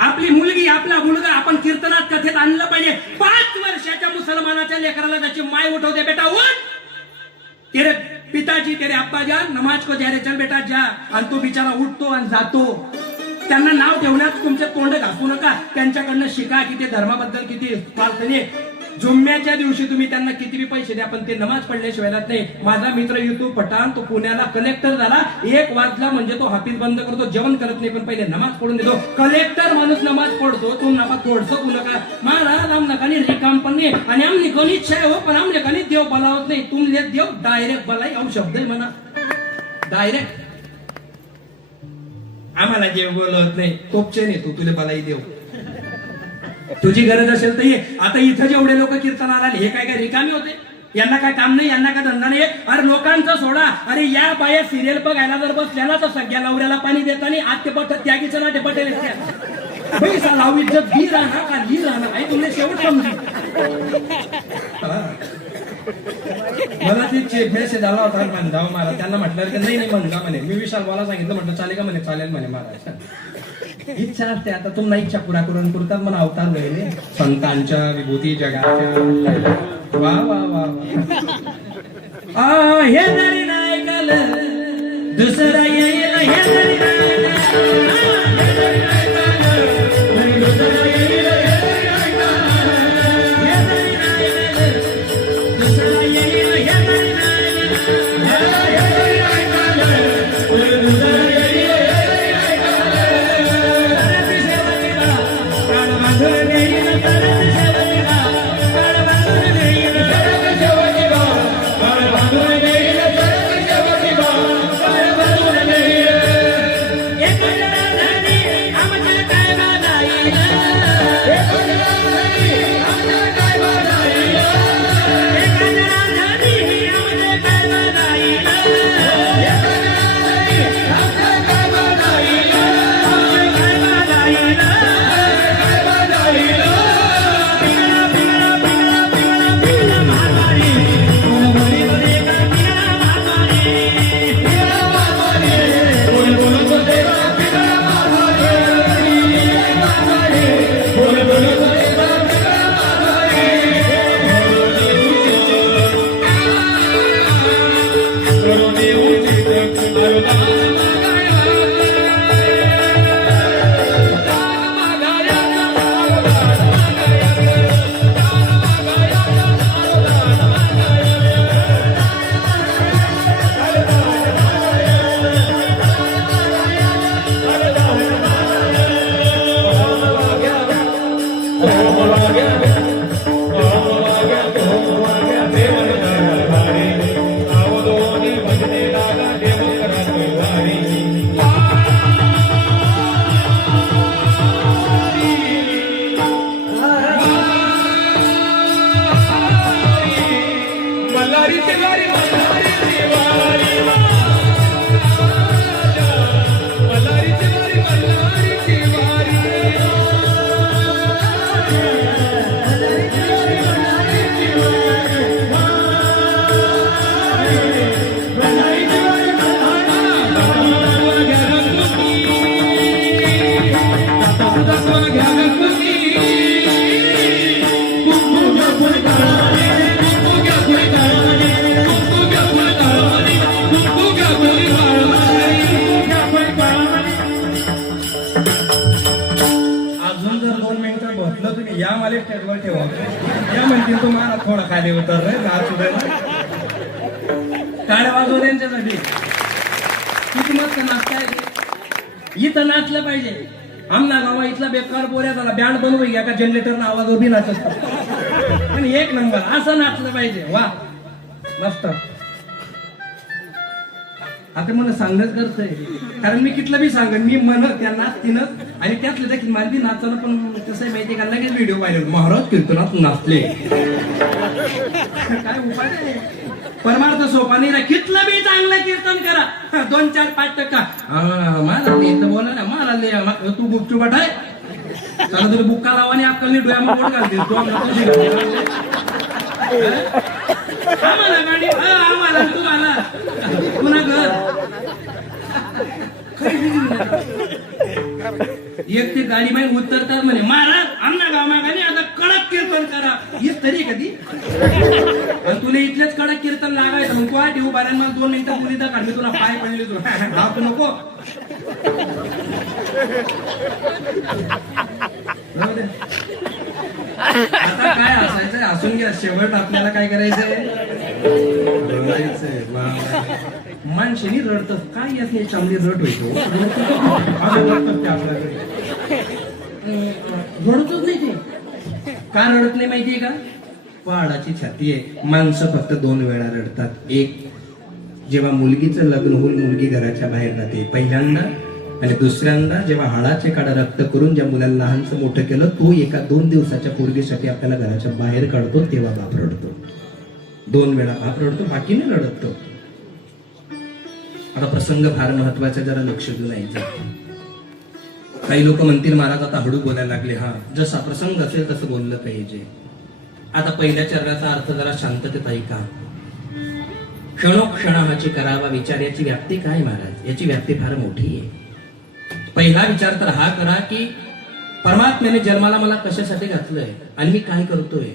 आपली मुलगी, आपला मुलगा आपण कीर्तनात कथेत आणलं पाहिजे. 5 वर्षाच्या मुसलमानाच्या लेकराला त्याची माय उठवते, बेटा उठ, तेरे पिताजी तेरे अब्बा जान नमाज को जा रे, चल बेटा जा. आणि तो बिचारा उठतो आणि जातो. त्यांना नाव ठेवण्यात तुमचे तोंड घासू नका. त्यांच्याकडनं शिका की ते धर्माबद्दल किती प्रार्थने. जुम्म्याच्या दिवशी तुम्ही त्यांना किती पैसे द्या पण ते नमाज पडल्याशिवाय जात नाही. माझा मित्र युट्यूब पठाण, तो पुण्याला कलेक्टर झाला. 1 वाजला म्हणजे तो हाफिज बंद करतो, जेवण करत नाही पण पहिले नमाज पडून देतो. कलेक्टर माणूस नमाज पडतो, तो नका थोडसं नका महाराज आम नकानी रिकाम पण नाही. आणि आमनी कोणी इच्छा हो पण आमने कधी देव बलावत नाही. तुमले देव डायरेक्ट बलाई अहो शब्द आहे म्हणा. डायरेक्ट आम्हाला जेव बोलवत नाही. तोपचे नाही तू, तुला बलाई देव. तुझी गरज असेल तर ये. आता इथं जेवढे लोक कीर्तनाला आले हे काय रिकामी होते? यांना काय काम नाही, यांना काय धंदा नाही. अरे लोकांचं सोडा. अरे या बाया सिरियल बघायला जर बसल्याला तर सगळ्या नवऱ्याला पाणी देताना आज ते पट त्यागीचं ना ते पटेल पैसा लावी जग बी राहणार का ली राहणार आहे तुला शेवट समजी. मला ते मेसेज आला होता म्हणजाव मला. त्यांना म्हटलं की नाही म्हणजा म्हणे. मी विशाल मला सांगितलं, म्हटलं चालेल का म्हणे. चालेल म्हणे. महाराज इच्छा असते. आता तुम्हाला इच्छा पुरा करून पुरतात म्हणा. अवतार वगैरे संतांच्या विभूती जगाच्या. वा वा वा वा. हे जरी नाही काल दुसरा येईल. हे जरी नाही या मला स्टेजवर ठेवा या म्हणतील तुम्हाला थोडा खाली उतर रे नाचू दे टाळ्या वाजव त्यांच्यासाठी किती मस्त नाचताय इथं नाचलं पाहिजे आमना गावा इथला बेकार पोऱ्या झाला बँड बनवू घ्या का जनरेटरनं आवाज उभी नाचत आणि एक नंबर असं नाचलं पाहिजे वा मस्त आता मला सांगणंच करतंय कारण मी कितलं बी सांगन मी म्हणत त्या नाचतीनच आणि त्यातलं देखील मला बी नाचायला पण कसं आहे माहितीये का लगेच व्हिडिओ पाहिले महाराज कीर्तनात नाचले काय उपाय नाही परमार्थ सोपा नाही रा कितलं बी चांगलं कीर्तन करा 2-4-5% मला इथं बोला ना मला तू गुपचुपट आहे चला तुला बुक्का लावा आणि अक्कल नाही डोळ्यामध्ये बोट घालते तू आम्हाला गाडी आम्हाला तुम्हाला पुन्हा घर एक ते गाडी बाई उतरतात म्हणे महाराज आमना गावामागाने आता कडक कीर्तन करा हीच तरी कधी तुला इथलेच कडक कीर्तन लागायचं मग तू ठेवू बारा मला 2 मिनिटं पुरी काढ मी तुला पाय पडले तुला धावतो नको आता काय असायचं असून घ्या शेवट आपल्याला काय करायचंय माणसाने रडत काय यात नाही चांगली रड होतो रडतच नाही ते का रडत नाही माहितीये का पहाडाची छाती आहे माणसं फक्त 2 वेळा रडतात एक जेव्हा मुलगीचं लग्न होईल मुलगी घराच्या बाहेर राहते पहिल्यांदा आणि दुसऱ्यांदा जेव्हा हाडाचे काढा रक्त करून ज्या मुलाला लहानचं मोठं केलं तो एका 2 दिवसाच्या पोरगीसाठी आपल्याला घराच्या बाहेर काढतो तेव्हा बाप रडतो 2 वेळा बाप रडतो बाकी नाही रडत तो आता प्रसंग फार महत्वाचा जरा लक्ष देऊन यायचं काही लोक म्हणतील महाराज आता हळू बोलायला लागले हा जसा प्रसंग असेल तसं बोललं पाहिजे आता पहिल्या चरणाचा अर्थ जरा शांततेत ऐका क्षणोक्षणाची करावा विचार याची व्याप्ती काय महाराज याची व्याप्ती फार मोठी आहे पहिला विचार तर हा करा की परमात्म्याने जन्माला मला कशासाठी घातलंय आणि मी काय करतोय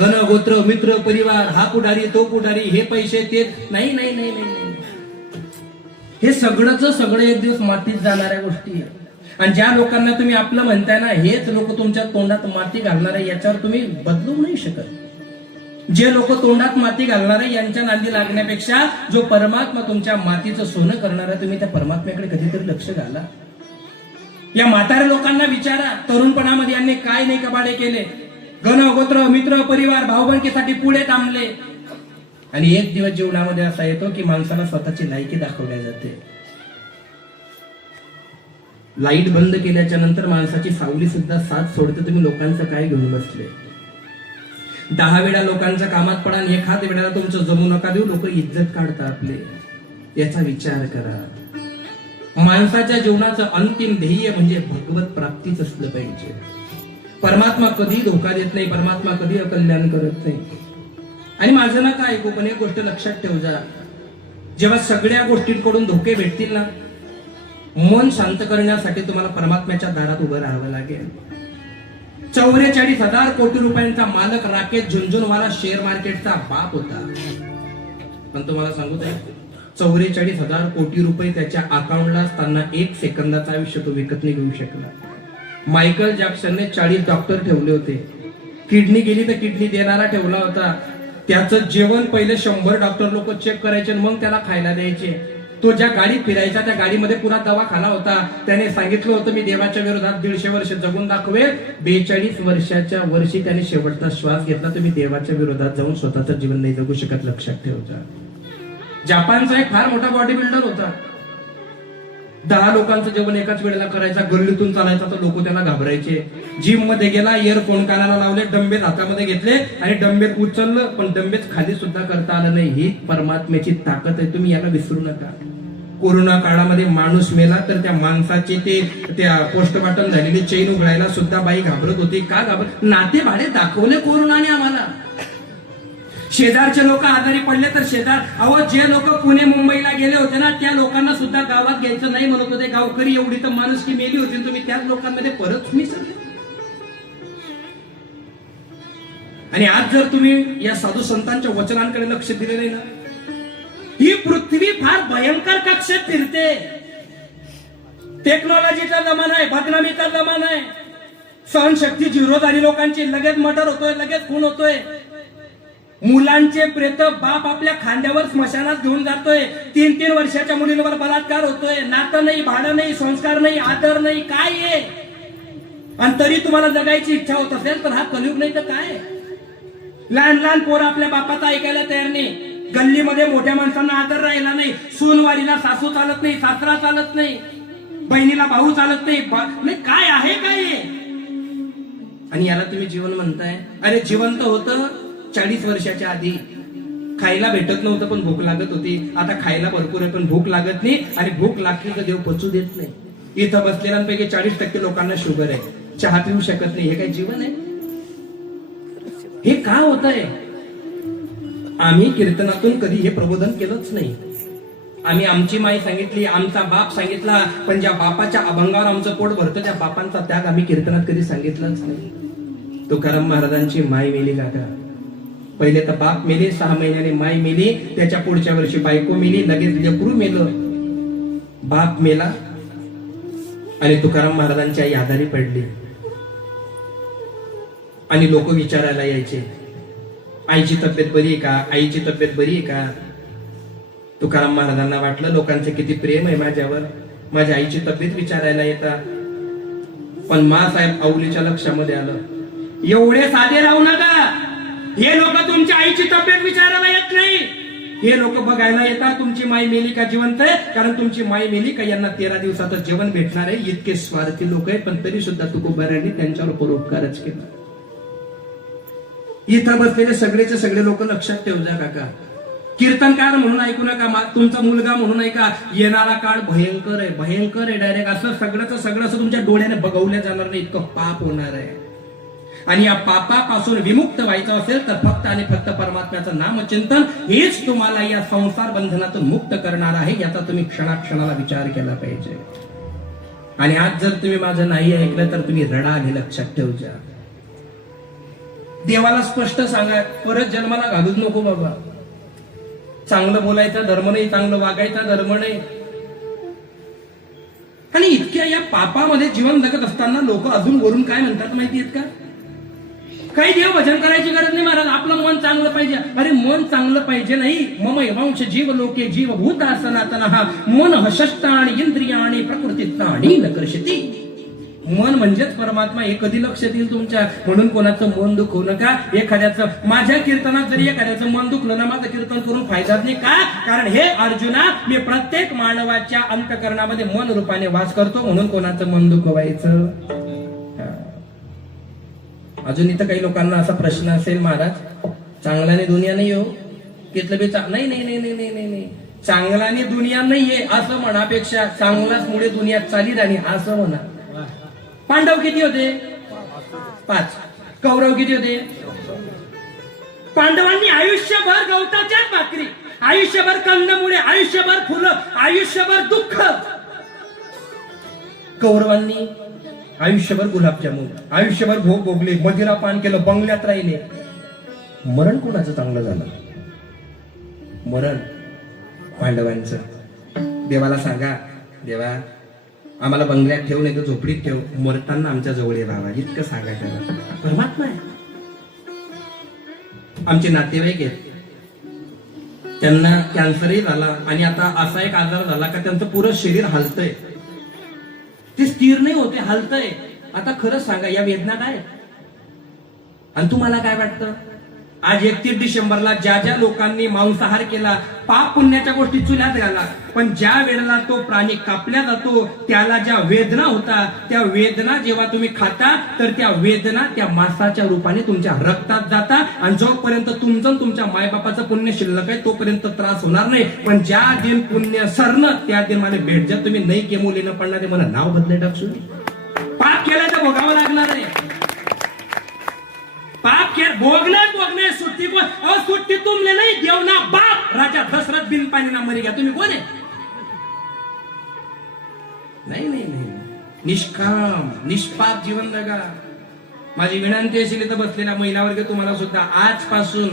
गण गोत्र मित्र परिवार हा पुढारी तो पुढारी हे पैसे ते नाही नाही नाही नाही हे सगळं एक दिवस मातीत जाणाऱ्या गोष्टी आहे आणि ज्या लोकांना तुम्ही आपलं म्हणताय ना हेच लोक तुमच्या तोंडात माती घालणार आहे याच्यावर तुम्ही बदलू नाही शकत जे लोक तोंडात माती घालणार आहे यांच्या नांदी लागण्यापेक्षा जो परमात्मा तुमच्या मातीचं सोनं करणार आहे तुम्ही त्या परमात्म्याकडे कधीतरी लक्ष घाला या म्हाताऱ्या लोकांना विचारा तरुणपणामध्ये यांनी काय नाही कबाडे केले गण गोत्र मित्र परिवार भाऊबंदकीसाठी पुढे थांबले आणि एक दिवस जीवनामध्ये असा येतो की माणसाला स्वतःची लायकी दाखवल्या जाते लाईट बंद केल्याच्या नंतर माणसाची सावली सुद्धा साथ सोडते तुम्ही लोकांचं काय घेऊन बसले 10 वेळा लोकांच्या कामात पडा आणि एखाद वेळेला तुमचं जमू नका देऊ लोक इज्जत काढतात आपले याचा विचार करा माणसाच्या जीवनाचं अंतिम ध्येय म्हणजे भगवत प्राप्तीच असलं पाहिजे परमात्मा कधी धोका देत नाही परमात्मा कधी अकल्याण करत नाही आणि माझं ना काय ऐकू पण एक गोष्ट लक्षात ठेव जा जेव्हा सगळ्या गोष्टींकडून धोके भेटतील ना मन शांत करण्यासाठी तुम्हाला परमात्म्याच्या दारात उभं राहावं लागेल 44,000 कोटी रुपयांचा मालक राकेश झुंझुनवाला शेअर मार्केटचा बाप होता पण तुम्हाला सांगू काय 44,000 कोटी रुपये त्याच्या अकाउंटला असताना 1 सेकंदाचा आयुष्य तो विकत नाही घेऊ शकला मायकल जॅक्सनने 40 डॉक्टर ठेवले होते किडनी गेली तर किडनी देणारा ठेवला होता त्याचं जेवण पहिले 100 डॉक्टर लोक चेक करायचे मग त्याला खायला द्यायचे तो ज्या गाडीत फिरायचा त्या गाडीमध्ये पुरा दवाखाना होता त्याने सांगितलं होतं मी देवाच्या विरोधात 150 वर्ष जगून दाखवेल 42 वर्षाच्या वर्षी त्याने शेवटचा श्वास घेतला तुम्ही देवाच्या विरोधात जाऊन स्वतःचं जीवन नाही जगू शकत लक्षात ठेवता जपानचा एक फार मोठा बॉडी बिल्डर होता 10 लोकांचं जेवण एकाच वेळेला करायचा गल्लीतून चालायचा तर लोक त्याला घाबरायचे जिम मध्ये गेला इयरफोन कानाला लावले डंबेल हातामध्ये घेतले आणि डंबेल उचललं पण डंबेल खाली सुद्धा करता आलं नाही ही परमात्म्याची ताकद आहे तुम्ही याला विसरू नका कोरोना काळामध्ये माणूस मेला तर त्या माणसाचे त्या पोस्टमॉर्टम झालेली चेन उघडायला सुद्धा बाई घाबरत होती का घाबरत नाते भाडे दाखवले कोरोनाने आम्हाला शेजारचे लोक आजारी पडले तर शेजार अहो जे लोक पुणे मुंबईला गेले होते ना त्या लोकांना सुद्धा गावात घ्यायचं नाही म्हणत होते गावकरी एवढी तर माणूस की मेली होती तुम्ही त्याच लोकांमध्ये परत मिसळले आणि आज जर तुम्ही या साधू संतांच्या वचनांकडे लक्ष दिले नाही ना ही पृथ्वी फार भयंकर कक्षेत फिरते टेक्नॉलॉजीचा जमाना आहे बदनामीचा जमाना आहे सहनशक्ती झिरो झाली लोकांची, लगेच मर्डर होतोय, लगेच खून होतोय. मुलांचे प्रेत बाप आपल्या खांद्यावर स्मशानात घेऊन जातोय. 3-3 वर्षाच्या मुलींवर बलात्कार होतोय. नातं नाही, भाडं नाही, संस्कार नाही, आदर नाही, काय आहे? आणि तरी तुम्हाला जगायची इच्छा होत असेल तर हा कलियुग नाही तर काय? लहान लहान पोरं आपल्या बापाचा ऐकायला तयार नाही. गल्लीमध्ये मोठ्या माणसांना आदर राहिला नाही. सूनवारीला सासू चालत नाही, सासरा चालत नाही, बहिणीला भाऊ चालत नाही. काय आहे काय? आणि याला तुम्ही जीवन म्हणताय? अरे जीवन तर होतं 40 वर्षाच्या आधी. खायला भेटत नव्हतं पण भूक लागत होती. आता खायला भरपूर आहे पण भूक लागत नाही. आणि भूक लागली तर देव पचू देत नाही. इथं बसलेल्यांपैकी 40% लोकांना शुगर आहे, चहा पिऊ शकत नाही. हे काय जीवन आहे? हे का होत आहे? आम्ही कीर्तनातून कधी हे प्रबोधन केलंच नाही. आम्ही आमची माई सांगितली, आमचा बाप सांगितला, पण ज्या बापाच्या अभंगावर आमचं पोट भरतं त्या बापांचा त्याग आम्ही कीर्तनात कधी सांगितलंच नाही. तुकाराम महाराजांची माय मेली काका. पहिले तर बाप मेले, 6 महिन्याने माय मेली, त्याच्या पुढच्या वर्षी बायको मेली, लगेच लेकरू मेलं. बाप मेला आणि तुकाराम महाराजांची आई आजारी पडली. आणि लोक विचारायला यायचे, आईची तब्येत बरी आहे का, आईची तब्येत बरी आहे का? तुकाराम महाराजांना वाटलं लोकांचे किती प्रेम आहे माझ्यावर, माझ्या आईची तब्येत विचारायला येतात. पण मासाहेब औलीच्या लक्षामध्ये आलं, एवढे साधे राहू नका. हे लोक तुमच्या आईची तब्येत विचारायला येत नाही. हे लोक बघायला येतात तुमची माई मेली का जिवंत आहे, कारण तुमची माई मेली का यांना 13 दिवसातच जेवण भेटणार आहे. इतके स्वार्थी लोक आहेत. पण तरी सुद्धा तुकोबारायांनी त्यांच्यावर परोपकारच केला. इथं बसलेले सगळेचे सगळे लोक लक्षात ठेव जा काका. कीर्तनकार म्हणून ऐकू नका, तुमचा मुलगा म्हणून ऐका. येणारा काळ भयंकर आहे, भयंकर आहे. डायरेक्ट असं सगळंच सगळं असं तुमच्या डोळ्याने बघवल्या जाणार नाही, इतकं पाप होणार आहे. आणि या पापापासून विमुक्त व्हायचं असेल तर फक्त आणि फक्त परमात्म्याचं नामचिंतन हेच तुम्हाला या संसार बंधनातून मुक्त करणार आहे. याचा तुम्ही क्षणाक्षणाला विचार केला पाहिजे. आणि आज जर तुम्ही माझं नाही ऐकलं तर तुम्ही रडाल, हे लक्षात ठेवू जा. देवाला स्पष्ट सांगा, परत जन्माला घालूच नको बाबा. चांगलं बोलायचा धर्म नाही, चांगलं वागायचा धर्म नाही. आणि इतक्या या पापामध्ये जीवन जगत असताना लोक अजून वरून काय म्हणतात माहिती आहेत का? काही देव भजन करायची गरज नाही महाराज, आपलं मन चांगलं पाहिजे. अरे मन चांगलं पाहिजे नाही, मम वंश जीव लोके जीवभूत सनातनः मन हषष्टानि इंद्रियाणि प्रकृतीस्थानि न कर्षति. मन म्हणजेच परमात्मा, हे कधी लक्षात येईल तुमच्या. म्हणून कोणाचं मन दुखवू नका. एखाद्याचं, माझ्या कीर्तनात जरी एखाद्याचं मन दुखलं ना, माझं कीर्तन करून फायदाच नाही. का? कारण हे अर्जुना, मी प्रत्येक मानवाच्या अंतःकरणामध्ये मन रूपाने वास करतो. म्हणून कोणाचं मन दुखवायचं? अजून इथं काही लोकांना असा प्रश्न असेल, महाराज चांगल्याने दुनिया नाही हो, घेतलं बी नाही नाही नाही नाही नाही नाही, चांगल्याने दुनिया नाहीये असं म्हणापेक्षा चांगलाच मुळे दुनिया चाली राणी असं म्हणा. पांडव किती होते? 5. कौरव किती होते? पांडवांनी आयुष्यभर गवताच्याच भाकरी, आयुष्यभर कंदमुळे, आयुष्यभर फुलं, आयुष्यभर दुःख. कौरवांनी आयुष्यभर गुलाबजामुन, आयुष्यभर भोग भोगले, मदिरा पान केलं, बंगल्यात राहिले. मरण कोणाचं चांगलं झालं? मरण पांडवांचं. देवाला सांगा, देवा आम्हाला बंगल्यात ठेव, नाही तर झोपडीत ठेव, मरताना आमच्या जवळ राहावा, इतकं सांगा त्याला. परमात्मा आहे. आमचे नातेवाईक आहेत, त्यांना कॅन्सरही झाला आणि आता असा एक आजार झाला का त्यांचं पुरं शरीर हलतंय, ते स्थिर नाही होते, हलतंय. आता खरंच सांगा, या वेदना काय? आणि तुम्हाला काय वाटतं? आज 31 डिसेंबरला ज्या ज्या लोकांनी मांसाहार केला, पाप पुण्याच्या गोष्टी चुल्यात घाला, पण ज्या वेळेला तो प्राणी कापला जातो त्याला ज्या वेदना होतात, त्या वेदना जेव्हा तुम्ही खाता तर त्या वेदना त्या मांसाच्या रूपाने तुमच्या रक्तात जातात. आणि जोपर्यंत तुमचं तुमच्या मायबापाचं पुण्य शिल्लक आहे तोपर्यंत त्रास होणार नाही. पण ज्या दिन पुण्य सरणं त्या दिन मला भेट, ज्या तुम्ही नाही केमोली न पडणार ते मला नाव बदले टाकसून पाप केलं तर भोगावं लागणार आहे. पाप के भोगणे सुट्टी सुट्टी तुमले नाही, देवना बाप राजा दशरथ बिन पाणी ना मरी गया. तुम्ही कोण आहे? नाही नाही नाही, निष्काम निष्पाप जीवन जगा. माझी विनंती असेल इथं बसलेल्या महिला वर्ग, तुम्हाला सुद्धा आजपासून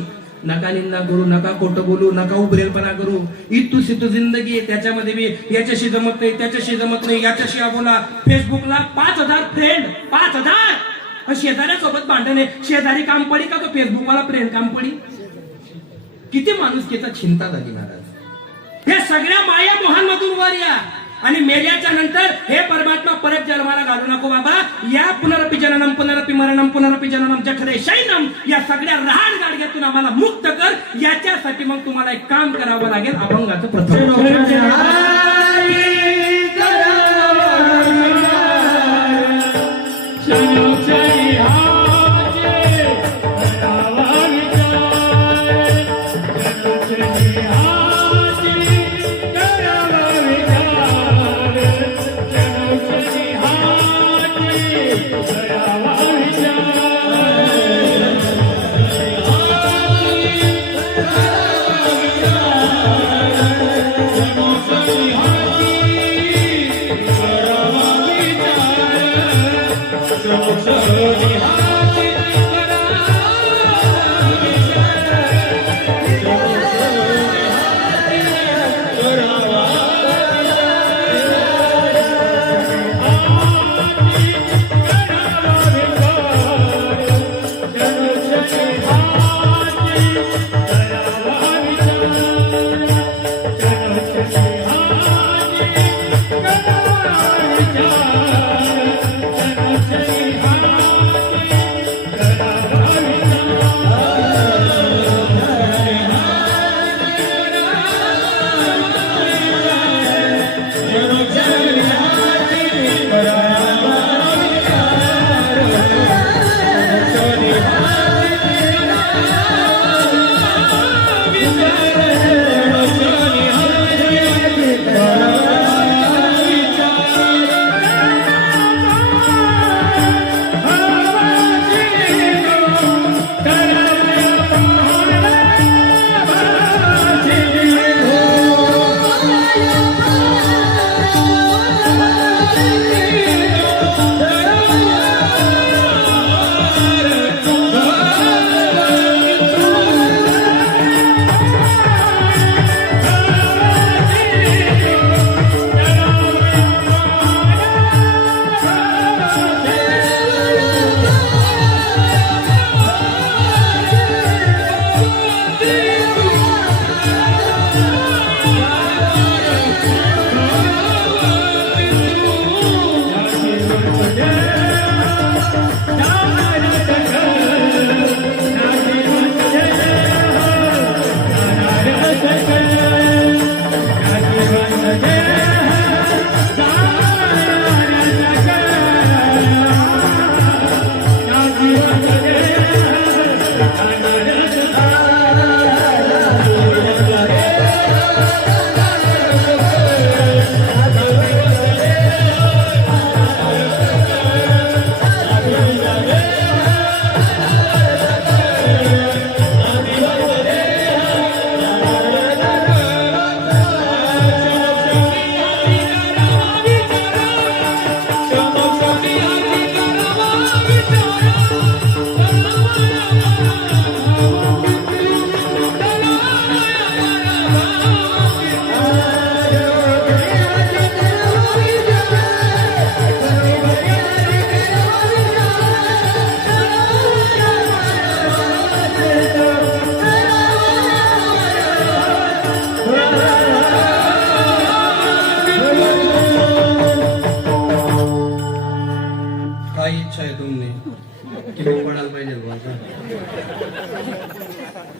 नका निंदा करू, नका खोटं बोलू, नका उबरेलपणा करू. इतू सितू जिंदगी आहे, त्याच्यामध्ये मी याच्याशी जमत नाही, त्याच्याशी जमत नाही, याच्याशी बोला. फेसबुकला 5000 फ्रेंड, 5000 शेजाऱ्यासोबत भांडण आहे, शेजारी काम पडी का तो फेसबुकवाला फ्रेंड काम पडी? किती माणुसकीचा चिंता झाली महाराज. हे सगळ्या माया मोहांमधून वर या आणि मेल्याच्या नंतर हे परमात्मा परत जन्माला घालू नको बाबा. या पुनरपि जननम पुनरपि मरणम पुनरपि जननम जठरे शैनम, या सगळ्या रहाड गाडग्यातून आम्हाला मुक्त कर. याच्यासाठी मग तुम्हाला एक काम करावं लागेल, अभंगाचं प्रथम.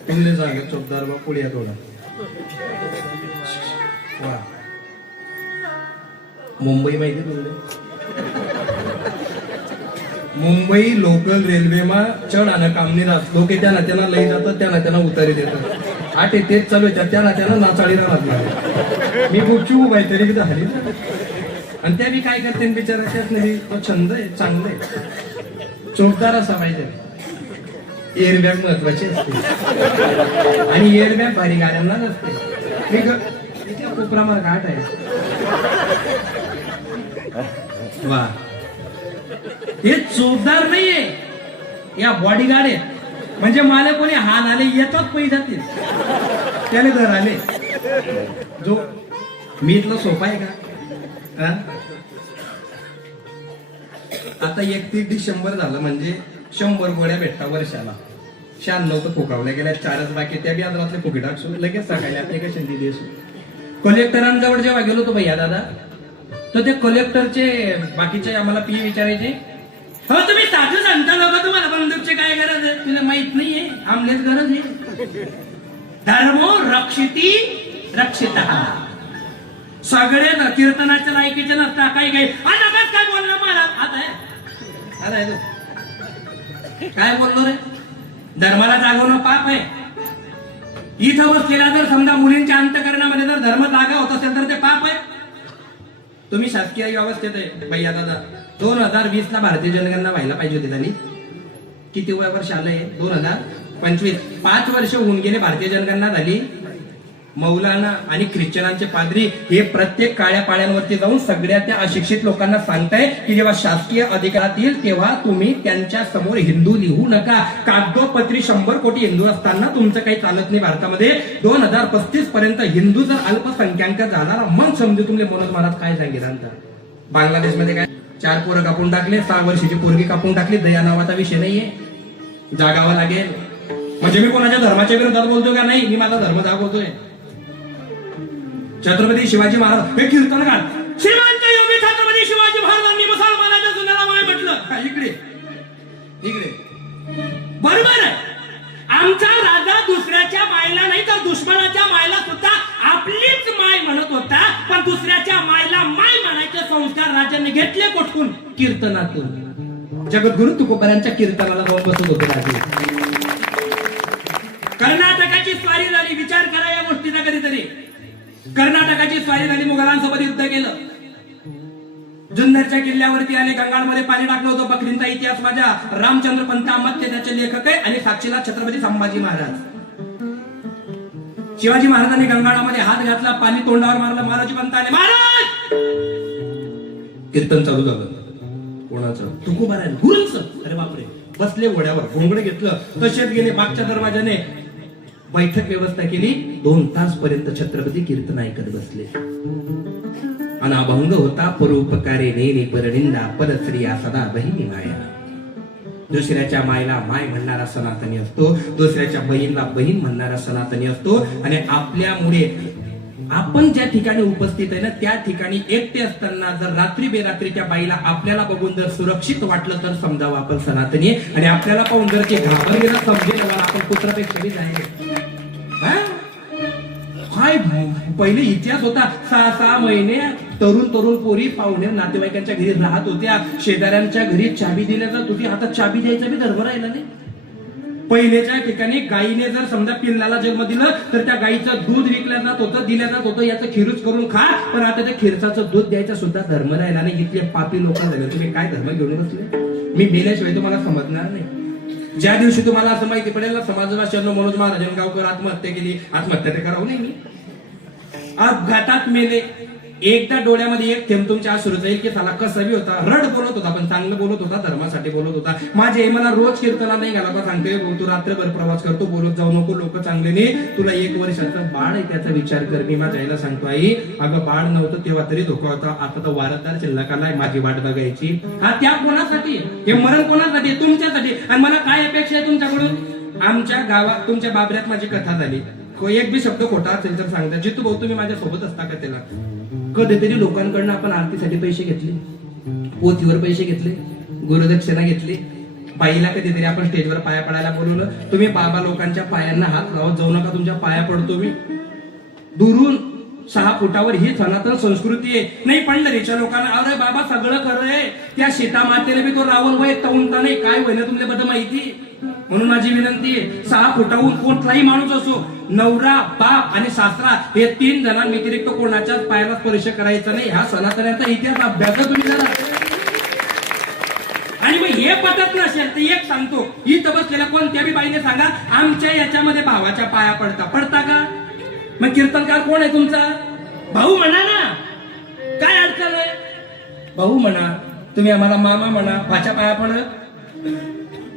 तुमने सांगितलं चोपदार बा पुढे थोडा वा मुंबई माहिती तुमने मुंबई लोकल रेल्वेમાં चढ आणि कामनी राहत लोक त्यांना लई जातात त्यांना उतारी देतात आठ तेच चालू आहे त्यांना नाचाळी राहत मी पुढची उभा आहे तरी झाली आणि त्या मी काय करते बिचाराच्याच नाही तो छंद आहे चांगलं आहे चोपदार असा पाहिजे एअरबॅग महत्वाची असते आणि एअरबॅग भारी गाड्यांना नसते कोपरामार घाट आहे वा हे चोपदार नाहीये या बॉडीगार्ड आहेत म्हणजे मला कोणी हाल आले येतात पै जातील त्याने घर आले जो मी इथला सोपा आहे का आता 31 डिसेंबर झालं म्हणजे 100 गोळ्या भेटता वर्षाला. 96 तर फुकावल्या गेल्या, 4च बाकी, त्या बी आदरातले फुकी टाकसून लगेच सकाळी ऍप्लिकेशन दिली असू. कलेक्टरांजवळ जेव्हा गेलो होतो भैया दादा, तर ते कलेक्टरचे बाकीचे आम्हाला पी विचारायचे, हो तुम्ही साधू सांगता लोक, तुम्हाला बंदूकची काय गरज आहे? तुला माहित नाहीये, आमलेच गरज आहे. धर्मो रक्षिती रक्षिता. सगळे कीर्तनाच्या लायकीचे नसता. काही काही आता काय बोलला महाराज? आता अरे तो काय बोललो रे? धर्माला जागवणं पाप आहे. इथं बसलेला जर समजा मुलींच्या अंतकरणामध्ये जर धर्म जागा होत असेल तर ते पाप आहे. तुम्ही शासकीय व्यवस्थेत आहे भैया दादा. 2020 ला भारतीय जनगणना व्हायला पाहिजे होती त्यांनी. किती वर्ष आलंय? 2025. 5 वर्ष होऊन गेले भारतीय जनगणना झाली. मौलाना आणि ख्रिश्चनांचे पादरी हे प्रत्येक काळ्या पाड्यांवरती जाऊन सगळ्या त्या अशिक्षित लोकांना सांगताय की जेव्हा शासकीय अधिकारात येईल तेव्हा तुम्ही त्यांच्या समोर हिंदू लिहू नका. कागदोपत्री 100 कोटी हिंदू असताना तुमचं काही चालत नाही भारतामध्ये. 2035 पर्यंत हिंदू जर अल्पसंख्याक झाला मग समजू तुमले मनोज महाराज काय सांगितलं. बांगलादेशमध्ये काय 4 पोरं कापून टाकले, 6 वर्षाची पोरगी कापून टाकली. दया नावाचा विषय नाहीये, जागावं लागेल. म्हणजे मी कोणाच्या धर्माच्या विरोधात बोलतोय का? नाही, मी माझा धर्म दाखवतोय. छत्रपती शिवाजी महाराज हे कीर्तन घाल, श्रीमंत योगी छत्रपती शिवाजी महाराजांनी मुसलमानाच्या सुनेला माय म्हटलं. इकडे बरोबर आहे. आमचा राजा दुसऱ्याच्या मायला नाही तर दुश्मनाच्या मायला सुद्धा आपलीच माय म्हणत होता, पण दुसऱ्याच्या मायला माय म्हणायचे संस्कार राजाने घेतले कुठून? कीर्तनातून. जगद्गुरु तुकोबारांच्या कीर्तनाला जाऊन बसत होते राजे. कर्नाटकाची स्वारी झाली, विचार करा या गोष्टीचा कधीतरी. कर्नाटकाची स्वारी झाली, मुघलांसोबत युद्ध केलं, जुन्नरच्या किल्ल्यावरती आले, गंगाळमध्ये पाणी टाकलं होतं. बकरींचा इतिहास माझ्या रामचंद्र पंत अहमद त्याचे लेखक आहे आणि साक्षीला छत्रपती संभाजी महाराज. शिवाजी महाराजांनी गंगाळामध्ये हात घातला, पाणी तोंडावर मारलं. महाराज पंत आले, महाराज कीर्तन चालू झालं. कोणाचं? तुकोबारायन गुरुंच. अरे बापरे. बसले घोड्यावर, घोंगडे घेतलं, तसेच गेले मागच्या दरवाजाने. बैठक व्यवस्था केली. 2 तास पर्यंत छत्रपती कीर्तन ऐकत बसले. आणि अभंग होता, परोपकारे नेने परनिंदा, परस्त्रिया सदा बहिणी माया. दुसऱ्याच्या मायला माय म्हणणारा सनातनी असतो, दुसऱ्याच्या बहीणला बहीण म्हणणारा सनातनी असतो. आणि आपल्यामुळे आपण ज्या ठिकाणी उपस्थित आहे ना त्या ठिकाणी एकटे असताना जर रात्री बेरात्री त्या बाईला आपल्याला बघून जर सुरक्षित वाटलं तर समजावं आपण सनातनी आहे. आणि आपल्याला पाहून जर ते घाबरलेलं समजेल आपण पुत्रपेक्षा जाईल. काय पहिले इतिहास होता. 6 महिने तरुण पोरी पाहुणे नातेवाईकांच्या घरी राहत होत्या. शेजाऱ्यांच्या घरी चाबी दिल्या जात होती. आता चाबी द्यायचा बी धर्म राहिला नाही. पहिलेच्या ठिकाणी गायीने जर समजा पिल्लाला जन्म दिलं तर त्या गायीचं दूध विकलं जात होतं, दिलं जात होतं, याचं खिरूच करून खा. पण आता त्या खिरसाचं दूध द्यायचा सुद्धा धर्म राहिला नाही. इथले पापी लोक झाले. तुम्ही काय धर्म घेऊन बसले? मी मेल्याशिवाय तुम्हाला समजणार नाही. ज्या दिवशी तुम्हाला असं माहिती पडेल समाजवाद्यांनो मनोज महाराजांनी गावकर आत्महत्या केली, आत्महत्या ते करावं नाही. मी अपघातात मेले. एकदा डोळ्यामध्ये एक थेंब तुमच्या अश्रू जाईल की साला कसावी होता, रड बोलत होता पण चांगलं बोलत होता, धर्मासाठी बोलत होता. माझे मला रोज कीर्तना नाही घाला तर सांगते तू रात्रभर प्रवास करतो, बोलत जाऊ नको, लोक चांगले नाही. तुला 1 वर्षाचं बाळ आहे त्याचा विचार कर. मी माझ्या आईला सांगतो, आई अगं बाळ नव्हतं तेव्हा तरी धोका होता, आता तर वारसदार शिल्लक आलाय, माझी वाट बघायची. हा त्या कोणासाठी? हे मरण कोणासाठी? तुमच्यासाठी. आणि मला काय अपेक्षा आहे तुमच्याकडून? आमच्या गावात तुमच्या बाबऱ्यात माझी कथा झाली. एक बी शब्द खोटा असेल तर सांगता. जितू भाऊ तुम्ही माझ्या सोबत असता का? त्याला कधीतरी लोकांकडनं आपण आरतीसाठी पैसे घेतले, पोथीवर पैसे घेतले, गुरुदक्षिणा घेतली, बाईला कधीतरी आपण स्टेजवर पाया पडायला बोलवलं. तुम्ही बाबा लोकांच्या पायांना हात लावत जाऊ नका, तुमच्या पाया पडतो मी. दुरून 6 फुटावर ही सनातन संस्कृती आहे. नाही पंढरीच्या लोकांना अरे बाबा सगळं खरं आहे, त्या सीता मातेने बी तो रावण वय तवंता नाही काय होईना तुमच्या बद्दल माहिती. म्हणून माझी विनंती आहे, 6 फुटाहून कोणताही माणूस असो, नवरा, बाप आणि सासरा हे 3 जणांव्यतिरिक्त कोणाच्याच पायाला स्पर्श करायचा नाही. हा सनातनाचा इतिहास अभ्यास तुम्ही करा. आणि मग हे पटत नसेल तर एक सांगतो, इथं बसलेल्या कोणत्या बी बाईने सांगा आमच्या याच्यामध्ये भावाच्या पाया पडता का? मग कीर्तनकार कोण आहे तुमचा? भाऊ म्हणा ना, काय अडचण आहे? भाऊ म्हणा, तुम्ही आम्हाला मामा म्हणा, भाच्या पाया पड.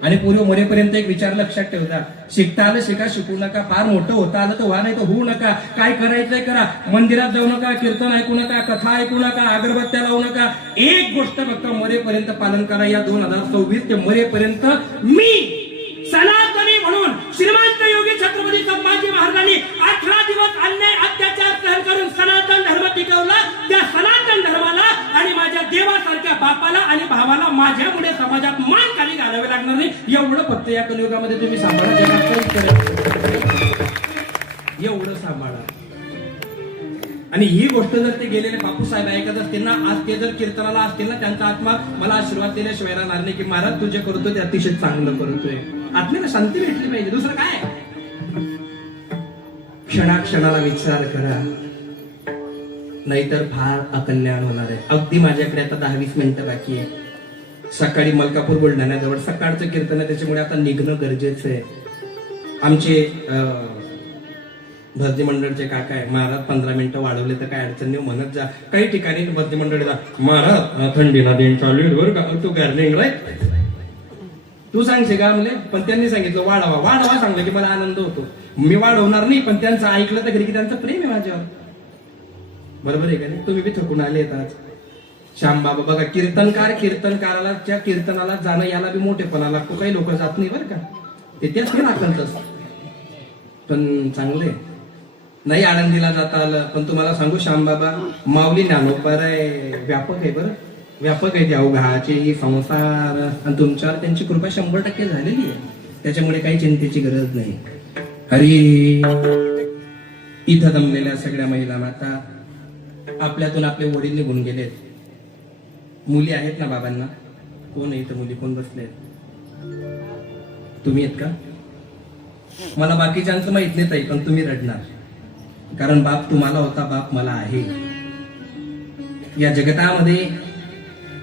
आणि पूर्व मरेपर्यंत एक विचार लक्षात ठेवता, शिकता आलं शिका, शिकू नका, फार मोठं होता आलं तर व्हा, नाही तर होऊ नका, काय करायचंय करा, मंदिरात जाऊ नका, कीर्तन ऐकू नका, कथा ऐकू नका, अगरबत्त्या लावू नका, एक गोष्ट फक्त मरेपर्यंत पालन करा. या 2026 ते मरेपर्यंत मी सनातनी म्हणून श्रीमंत योगी छत्रपती संभाजी महाराजांनी 18 दिवस अन्याय अत्याचार सहन करून सनातन धर्म टिकवला. त्या सनातन धर्माला आणि माझ्या देवासारख्या बापाला आणि भावाला माझ्यामुळे समाजात मान खाली घालावे लागणार नाही. एवढं फक्त या कलियुगामध्ये तुम्ही सांभाळा, जगात काहीच करत एवढं सांभाळा. आणि ही गोष्ट जर ते गेलेले बापूसाहेब ऐकत असतील ना, आज ते जर कीर्तनाला असतील ना, त्यांचा आत्मा मला आशीर्वाद देण्याशिवाय राहणार नाही की महाराज तुझे करतोय ते अतिशय चांगलं करतोय. आत्म्याला शांती भेटली पाहिजे, दुसरं काय. क्षणाक्षणाला विचार करा, नाहीतर फार अकल्याण होणार आहे. अगदी माझ्याकडे आता 10-20 मिनिटं बाकी आहे. सकाळी मलकापूर बुलढाण्याजवळ सकाळचं कीर्तन आहे, त्याच्यामुळे आता निघणं गरजेचं आहे. आमचे भरती मंडळचे काका आहे, महाराज 15 मिनिटं वाढवले तर काय अडचण नाही म्हणत जा. काही ठिकाणी भरती मंडळीला महाराज थंडीला दिन चालू आहे बरं का, तू गार्निंग राईट तू सांगशील का म्हणले, पण त्यांनी सांगितलं वाढवा वाढवा, सांगलं की मला आनंद होतो. मी वाढवणार नाही, पण त्यांचं ऐकलं तर की त्यांचं प्रेम आहे माझ्यावर. बरोबर आहे का नाही. तुम्ही बी थकून आले आज. श्याम बाबा बघा, कीर्तनकाराला त्या कीर्तनाला जाणं याला बी मोठेपणा लागतो. काही लोक जात नाही बरं का, ते त्याच नाही राखत, पण चांगले नाही. आनंदीला जाता आलं, पण तुम्हाला सांगू श्यामबाबा माऊली ज्ञानोपर आहे, व्यापक आहे बरं, व्यापक आहे. त्या अवघाचे संसार आणि तुमच्यावर त्यांची कृपा 100% झालेली आहे, त्याच्यामुळे काही चिंतेची गरज नाही. हरी. इथं जमलेल्या सगळ्या महिला माता, आपल्यातून आपले वडील निघून गेलेत. मुली आहेत ना बाबांना? कोण आहे इथं मुली? कोण बसलेत? तुम्ही आहेत का? मला बाकीच्यांचं माहित नाही ताई, पण तुम्ही रडणार, कारण बाप तुम्हाला होता, बाप मला आहे. या जगतामध्ये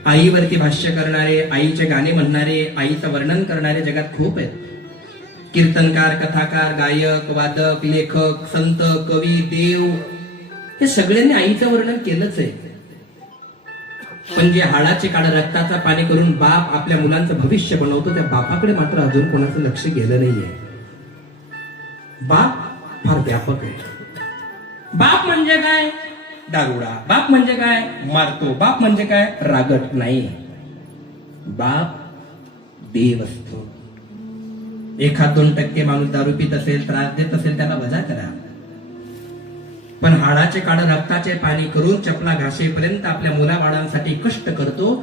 आईवरती भाष्य करणारे, आईचे गाणे म्हणणारे, आईचं वर्णन करणारे जगात खूप आहेत. कीर्तनकार, कथाकार, गायक, वादक, लेखक, संत, कवी, देव, हे सगळ्यांनी आईचं वर्णन केलंच आहे. पण जे हाडाचे काढ रक्ताचा पाणी करून बाप आपल्या मुलांचं भविष्य बनवतो, त्या बापाकडे मात्र अजून कोणाचं लक्ष गेलं नाहीये. बाप फार व्यापक आहे. बाप म्हणजे काय? दारुडा. बाप म्हणजे काय? मारतो. बाप म्हणजे काय? रागट नाही. बाप देव असतो. 1-2% माणूस दारू पित असेल, त्रास देत असेल, त्याला वजा करा. पण हाडाचे काढ रक्ताचे पाणी करून चपला घासेपर्यंत आपल्या मुलाबाळांसाठी कष्ट करतो.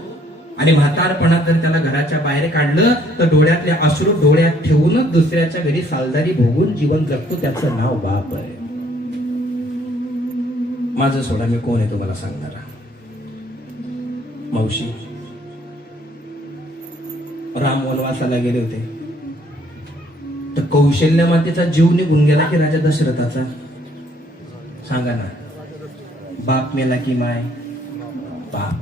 आणि म्हातारपणात जर त्याला घराच्या बाहेर काढलं तर डोळ्यातले अश्रू डोळ्यात ठेवूनच दुसऱ्याच्या घरी सालदारी भोगून जीवन जगतो. त्याचं नाव बाप आहे. माझं सोडा, मी कोण आहे तुम्हाला सांगणारा. मावशी, राम वनवासाला गेले होते तर कौशल्य मातेचा जीव निघून गेला की राजा दशरथाचा? सांगा ना. बाप मेला की माय? बाप.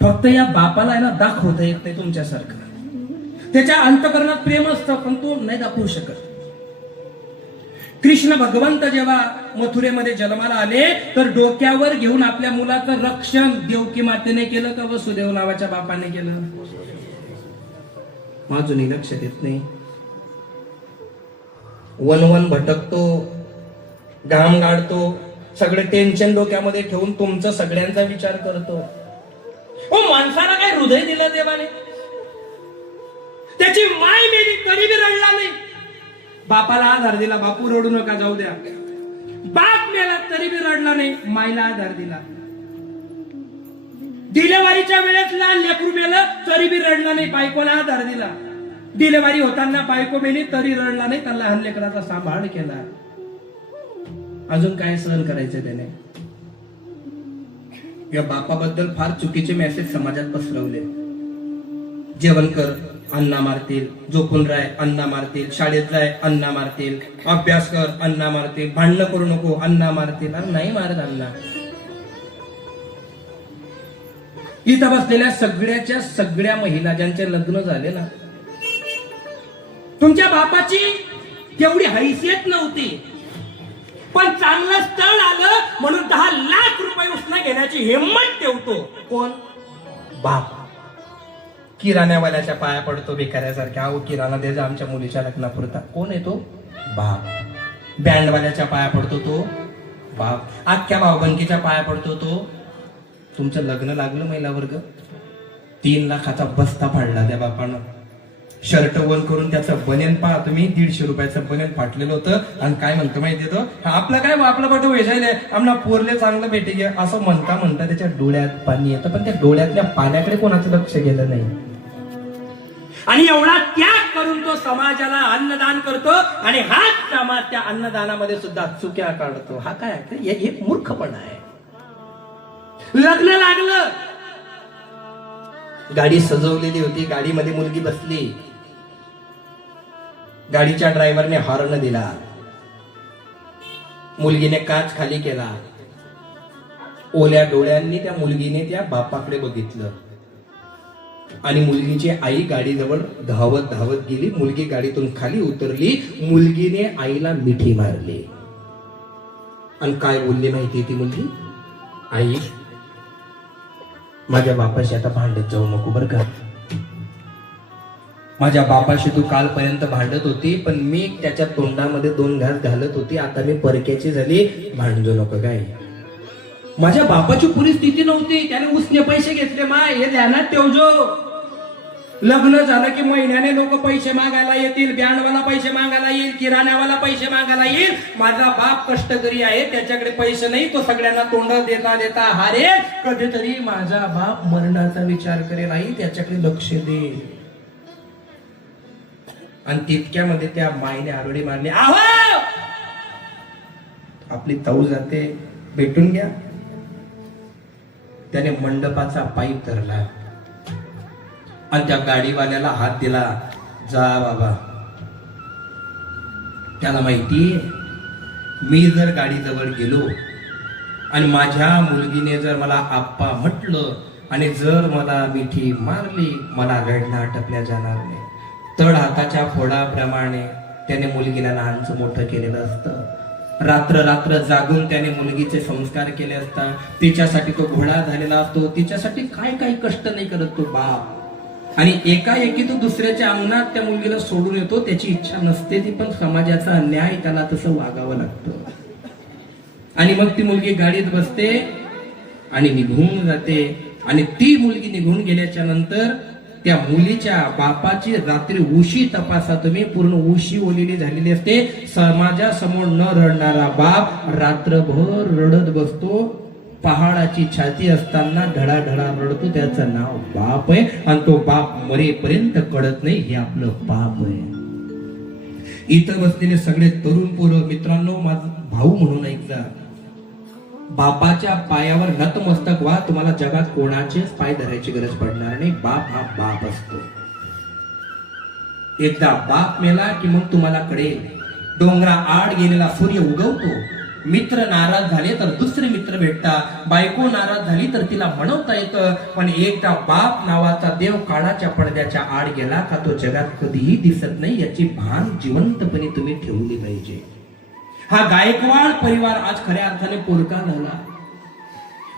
फक्त या बापाला आहे ना दाखवता येत नाही तुमच्यासारखं. त्याच्या अंतकरणात प्रेम असतं, पण तो नाही दाखवू शकत. कृष्ण भगवंत जेव्हा मथुरेमध्ये जन्माला आले तर डोक्यावर घेऊन आपल्या मुलाचं रक्षण देवकी मातेने केलं का वसुदेव नावाच्या बापाने केलं? अजूनही लक्षात येत नाही. वन भटकतो, घाम गाडतो, सगळे टेन्शन डोक्यामध्ये ठेवून तुमचा सगळ्यांचा विचार करतो. माणसाला काय हृदय दिलं देवाने? त्याची माय मेली तरी बी रडला नाही. बापाला आधार दिला, बापू रडू नका जाऊ द्या. बाप मेला तरी बी रडला नाही, मायला आधार दिला. डिलेव्हरीच्या वेळेस लहान लेकरू मेलं तरी बी रडला नाही, बायकोला आधार दिला. डिलेव्हरी होताना बायको मेली तरी रडला नाही, त्या लहान लेकराचा सांभाळ केला. अजून काय सहन करायचं त्याने? या बापाबद्दल फार चुकीचे मेसेज समाजात पसरवले. जेवण कर, अण्णा मारतील. झोपून राह, अण्णा मारतील. शाळेत जाय, अण्णा मारतील. अभ्यास कर, अण्णा मारतील. भांडणं करू नको, अण्णा मारतील. अरे नाही मारत अण्णा. इथं बसलेल्या सगळ्याच्या सगळ्या महिला ज्यांचे लग्न झाले ना, तुमच्या बापाची तेवढी हैसियत नव्हती, पण चांगलं स्थळ आलं म्हणून 10 लाख रुपये उसना घेण्याची हिंमत ठेवतो. कोण? बाप. किराण्यावाल्याच्या पाया पडतो भिकाऱ्यासारख्या, अहो किराणा द्यायचा आमच्या मुलीच्या लग्नापुरता. कोण येतो? बाप. बँडवाल्याच्या पाया पडतो तो बाप. अख्ख्या भाऊबंदकीच्या पाया पडतो तो. तुमचं लग्न लागलं महिला वर्ग, 3 लाखाचा बस्ता फाडला त्या बापानं. शर्ट वन करून त्याचं बनेन पहा तुम्ही, 150 रुपयाचं बनेन फाटलेलं होतं. आणि काय म्हणतो माहितीये तो, आपलं काय आपलं बट वेजायले आम्हाला पोरले चांगलं भेटे गे असं म्हणता म्हणता त्याच्या डोळ्यात पाणी येतं. पण त्या डोळ्यातल्या पाण्याकडे कोणाचं लक्ष गेलं नाही. आणि एवढा त्याग करून तो समाजाला अन्नदान करतो आणि हाच समाज त्या अन्नदानामध्ये सुद्धा चुक्या काढतो. हा काय आहे? हे मूर्खपणा आहे. लग्न लागलं, गाडी सजवलेली होती, गाडीमध्ये मुलगी बसली, गाडीच्या ड्रायव्हरने हॉर्न दिला, मुलगीने काच खाली केला. ओल्या डोळ्यांनी त्या मुलगीने त्या बापाकडे बघितलं आणि मुलगीची आई गाडीजवळ धावत धावत गेली. मुलगी गाडीतून खाली उतरली, मुलगीने आईला मिठी मारली आणि काय बोलली माहिती ती मुलगी? आई, माझ्या बापाशी आता भांडत जाऊ नको बरं का. माझ्या बापाशी तू कालपर्यंत भांडत होती, पण मी त्याच्या तोंडामध्ये 2 घास घालत होती, आता मी परक्याची झाली, भांडजो नको काय. माझ्या बापाची पुरी स्थिती नव्हती, त्याने उसने पैसे घेतले. माय हे ध्यानात ठेवजो. लग्न झालं की महिन्याने लोक पैसे मागायला येतील, बँडवाला पैसे मागायला येईल, किराण्यावाला पैसे मागायला येईल. माझा बाप कष्टकरी आहे, त्याच्याकडे पैसे नाही, तो सगळ्यांना तोंड देता देता हारे. कधीतरी माझा बाप मरणाचा विचार करेल, आई त्याच्याकडे लक्ष दे. आणि तितक्यामध्ये त्या माईने आरोळी मारली. आहो, आपली ताऊ जाते, भेटून घ्या. त्याने मंडपाचा पाईप धरला आणि त्या गाडीवाल्याला हात दिला. जा बाबा. त्याला माहिती, मी जर गाडीजवळ गेलो आणि माझ्या मुलगीने जर मला आप्पा म्हटलं आणि जर मला मिठी मारली, मला रडणं आटपल्या जाणार नाही. तळ हाताच्या फोडाप्रमाणे त्याने मुलगीला लहानचं मोठं केलेलं असतं. रात्र रात्र जागून त्याने मुलगीचे संस्कार केले असतात. तिच्यासाठी तो घोडा झालेला असतो, तिच्यासाठी काय काय कष्ट नाही करत तो बाप. आणि एकाएकी तो दुसऱ्याच्या अंगणात त्या मुलगीला सोडून येतो. त्याची इच्छा नसते ती, पण समाजाचा न्याय त्याला तसं वागावं लागतं. आणि मग ती मुलगी गाडीत बसते आणि निघून जाते. आणि ती मुलगी निघून गेल्याच्या नंतर त्या मुलीच्या बापाची रात्री उशी तपासा तुम्ही, पूर्ण उशी ओलेली झालेली असते. समाजासमोर न रडणारा बाप रात्रभर रडत बसतो. पहाडाची छाती असताना धडाधडा रडतो. त्याचं नाव बाप आहे आणि तो बाप मरेपर्यंत कळत नाही हे आपलं पाप आहे. इथं बसलेले सगळे तरुण पोरं मित्रांनो, माझा भाऊ म्हणून ऐकता, बापाच्या पायावर नतमस्तक व्हा. तुम्हाला जगात कोणाचेच पाय धरायची गरज पडणार नाही. बाप हा बाप असतो. एकदा बाप मेला की मग तुम्हाला कळेल. डोंगरा आड गेलेला सूर्य उगवतो. मित्र नाराज झाले तर दुसरे मित्र भेटतात. बायको नाराज झाली तर तिला म्हणवता येतं. पण एकदा बाप नावाचा देव काळाच्या पडद्याच्या आड गेला का तो जगात कधीही दिसत नाही. याची भान जिवंतपणे तुम्ही ठेवली पाहिजे. हा गायकवाड परिवार आज खऱ्या अर्थाने पोरका झाला.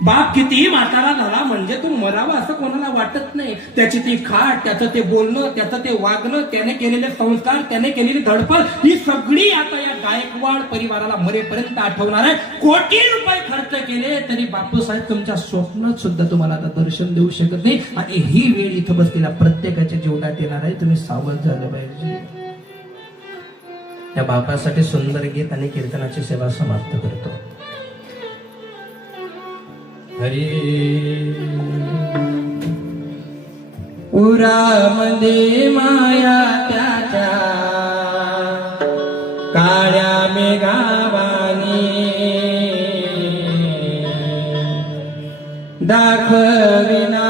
बाप कितीही म्हातारा झाला म्हणजे तो मरावा असं कोणाला वाटत नाही. त्याची ती खाट, त्याचं ते बोलणं, त्याचं ते वागणं, त्याने केलेले संस्कार, त्याने केलेली धडपड, ही सगळी आता या गायकवाड परिवाराला मरेपर्यंत आठवणार आहे. कोटी रुपये खर्च केले तरी बापूसाहेब तुमच्या स्वप्नात सुद्धा तुम्हाला आता दर्शन देऊ शकत नाही. आणि ही वेळ इथं बसलेल्या प्रत्येकाच्या जीवनात येणार आहे. तुम्ही सावध झालं पाहिजे. त्या बापासाठी सुंदर गीत आणि कीर्तनाची सेवा समाप्त करतो. हरी उरामध्ये माया त्याच्या काळ्या मेघावानी दाखविना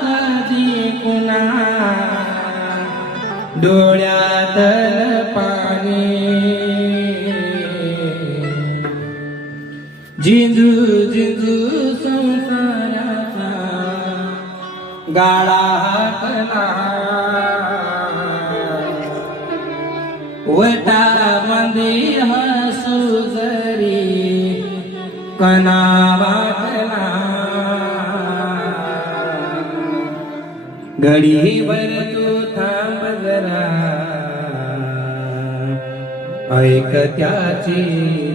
कधी कुणा डोळ्यात पाणी. जिंजू जिंजू संसाराचा गाळा हाकला. वटामध्ये हसू जरी कणा वाटला. घडीभर तू थांब जरा ऐक त्याची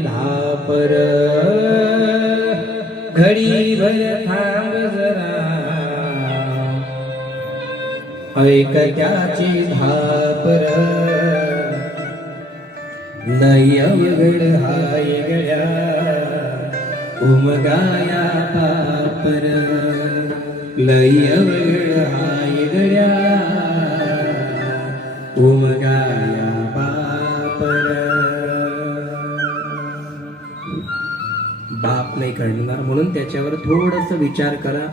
धापर घडीभर थांब जरा ऐक त्याची धापर लय अवघड हाय गड्या उमगाया पापर लय अवघड हाय गड्या उमगाया पापर बाप नाही कळणार म्हणून त्याच्यावर थोडस विचार करा.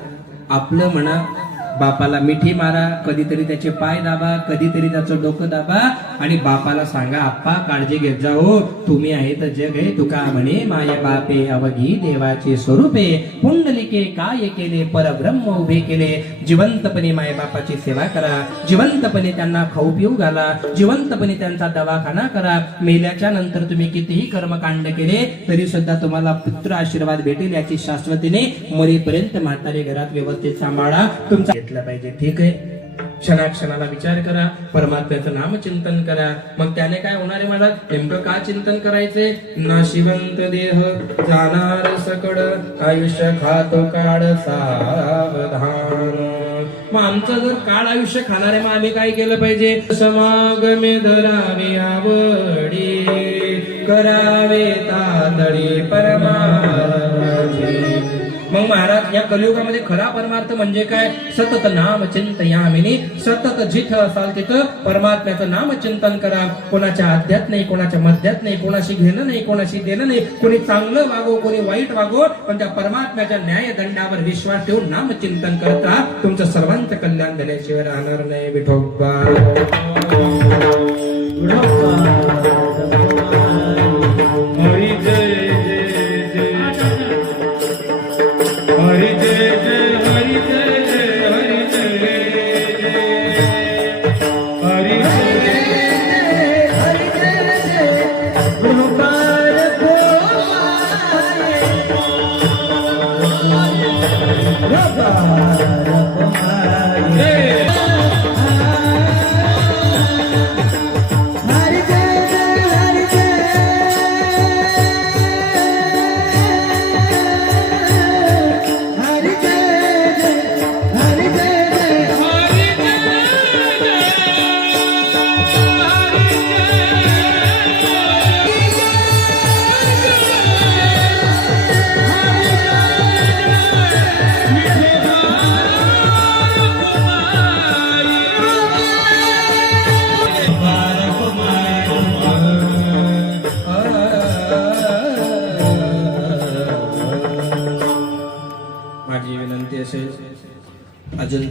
आपलं म्हणा बापाला मिठी मारा, कधीतरी त्याचे पाय दाबा, कधीतरी त्याचं डोकं दाबा आणि बापाला सांगा आप्पा काळजी घेत जा हो, तुम्ही आहे तर जग आहे. तुका म्हणे माय बापे अवघी देवाचे स्वरूपे पुंडलिके काय केले परब्रह्म उभे केले. जिवंतपणे माय बापाची सेवा करा, जिवंतपणे त्यांना खाऊ पिऊ घाला, जिवंतपणे त्यांचा दवाखाना करा. मेल्याच्या नंतर तुम्ही कितीही कर्मकांड केले तरी सुद्धा तुम्हाला पुत्र आशीर्वाद भेटेल याची शाश्वतीने मरेपर्यंत म्हातारे घरात व्यवस्थित सांभाळा. तुमचा घेतला पाहिजे. ठीक आहे, क्षणाक्षणाला विचार करा, परमात्म्याचं नाम चिंतन करा. मग त्याने काय होणार आहे मला नेमकं का चिंतन करायचंय. नाशिवंत देह जाणार सकड आयुष्य खातो काळ सावधान. मग आमचं जर काळ आयुष्य खाणार आहे मग आम्ही काय केलं पाहिजे. समागमे धरावे आवडी करावे तातडी परमार्थी. मग महाराज या कलियुगामध्ये खरा परमार्थ म्हणजे काय. सतत नाम चिंतयामिनी. सतत जिथं असाल तिथं परमात्म्याचं नाम चिंतन करा. कोणाच्या आद्यात नाही, कोणाच्या मध्यात नाही, कोणाशी घेणं नाही, कोणाशी देणं नाही. कोणी चांगलं वागो, कोणी वाईट वागो, पण त्या परमात्म्याच्या न्यायदंडावर विश्वास ठेवून नाम चिंतन करता तुमचं सर्वांचं कल्याण झाल्याशिवाय राहणार नाही. विठोबा हरी जय हरि जय जय हरि जय जय हरि जय हरि जय हरि जय जय गुरुपार माझी विनंती असेल अजून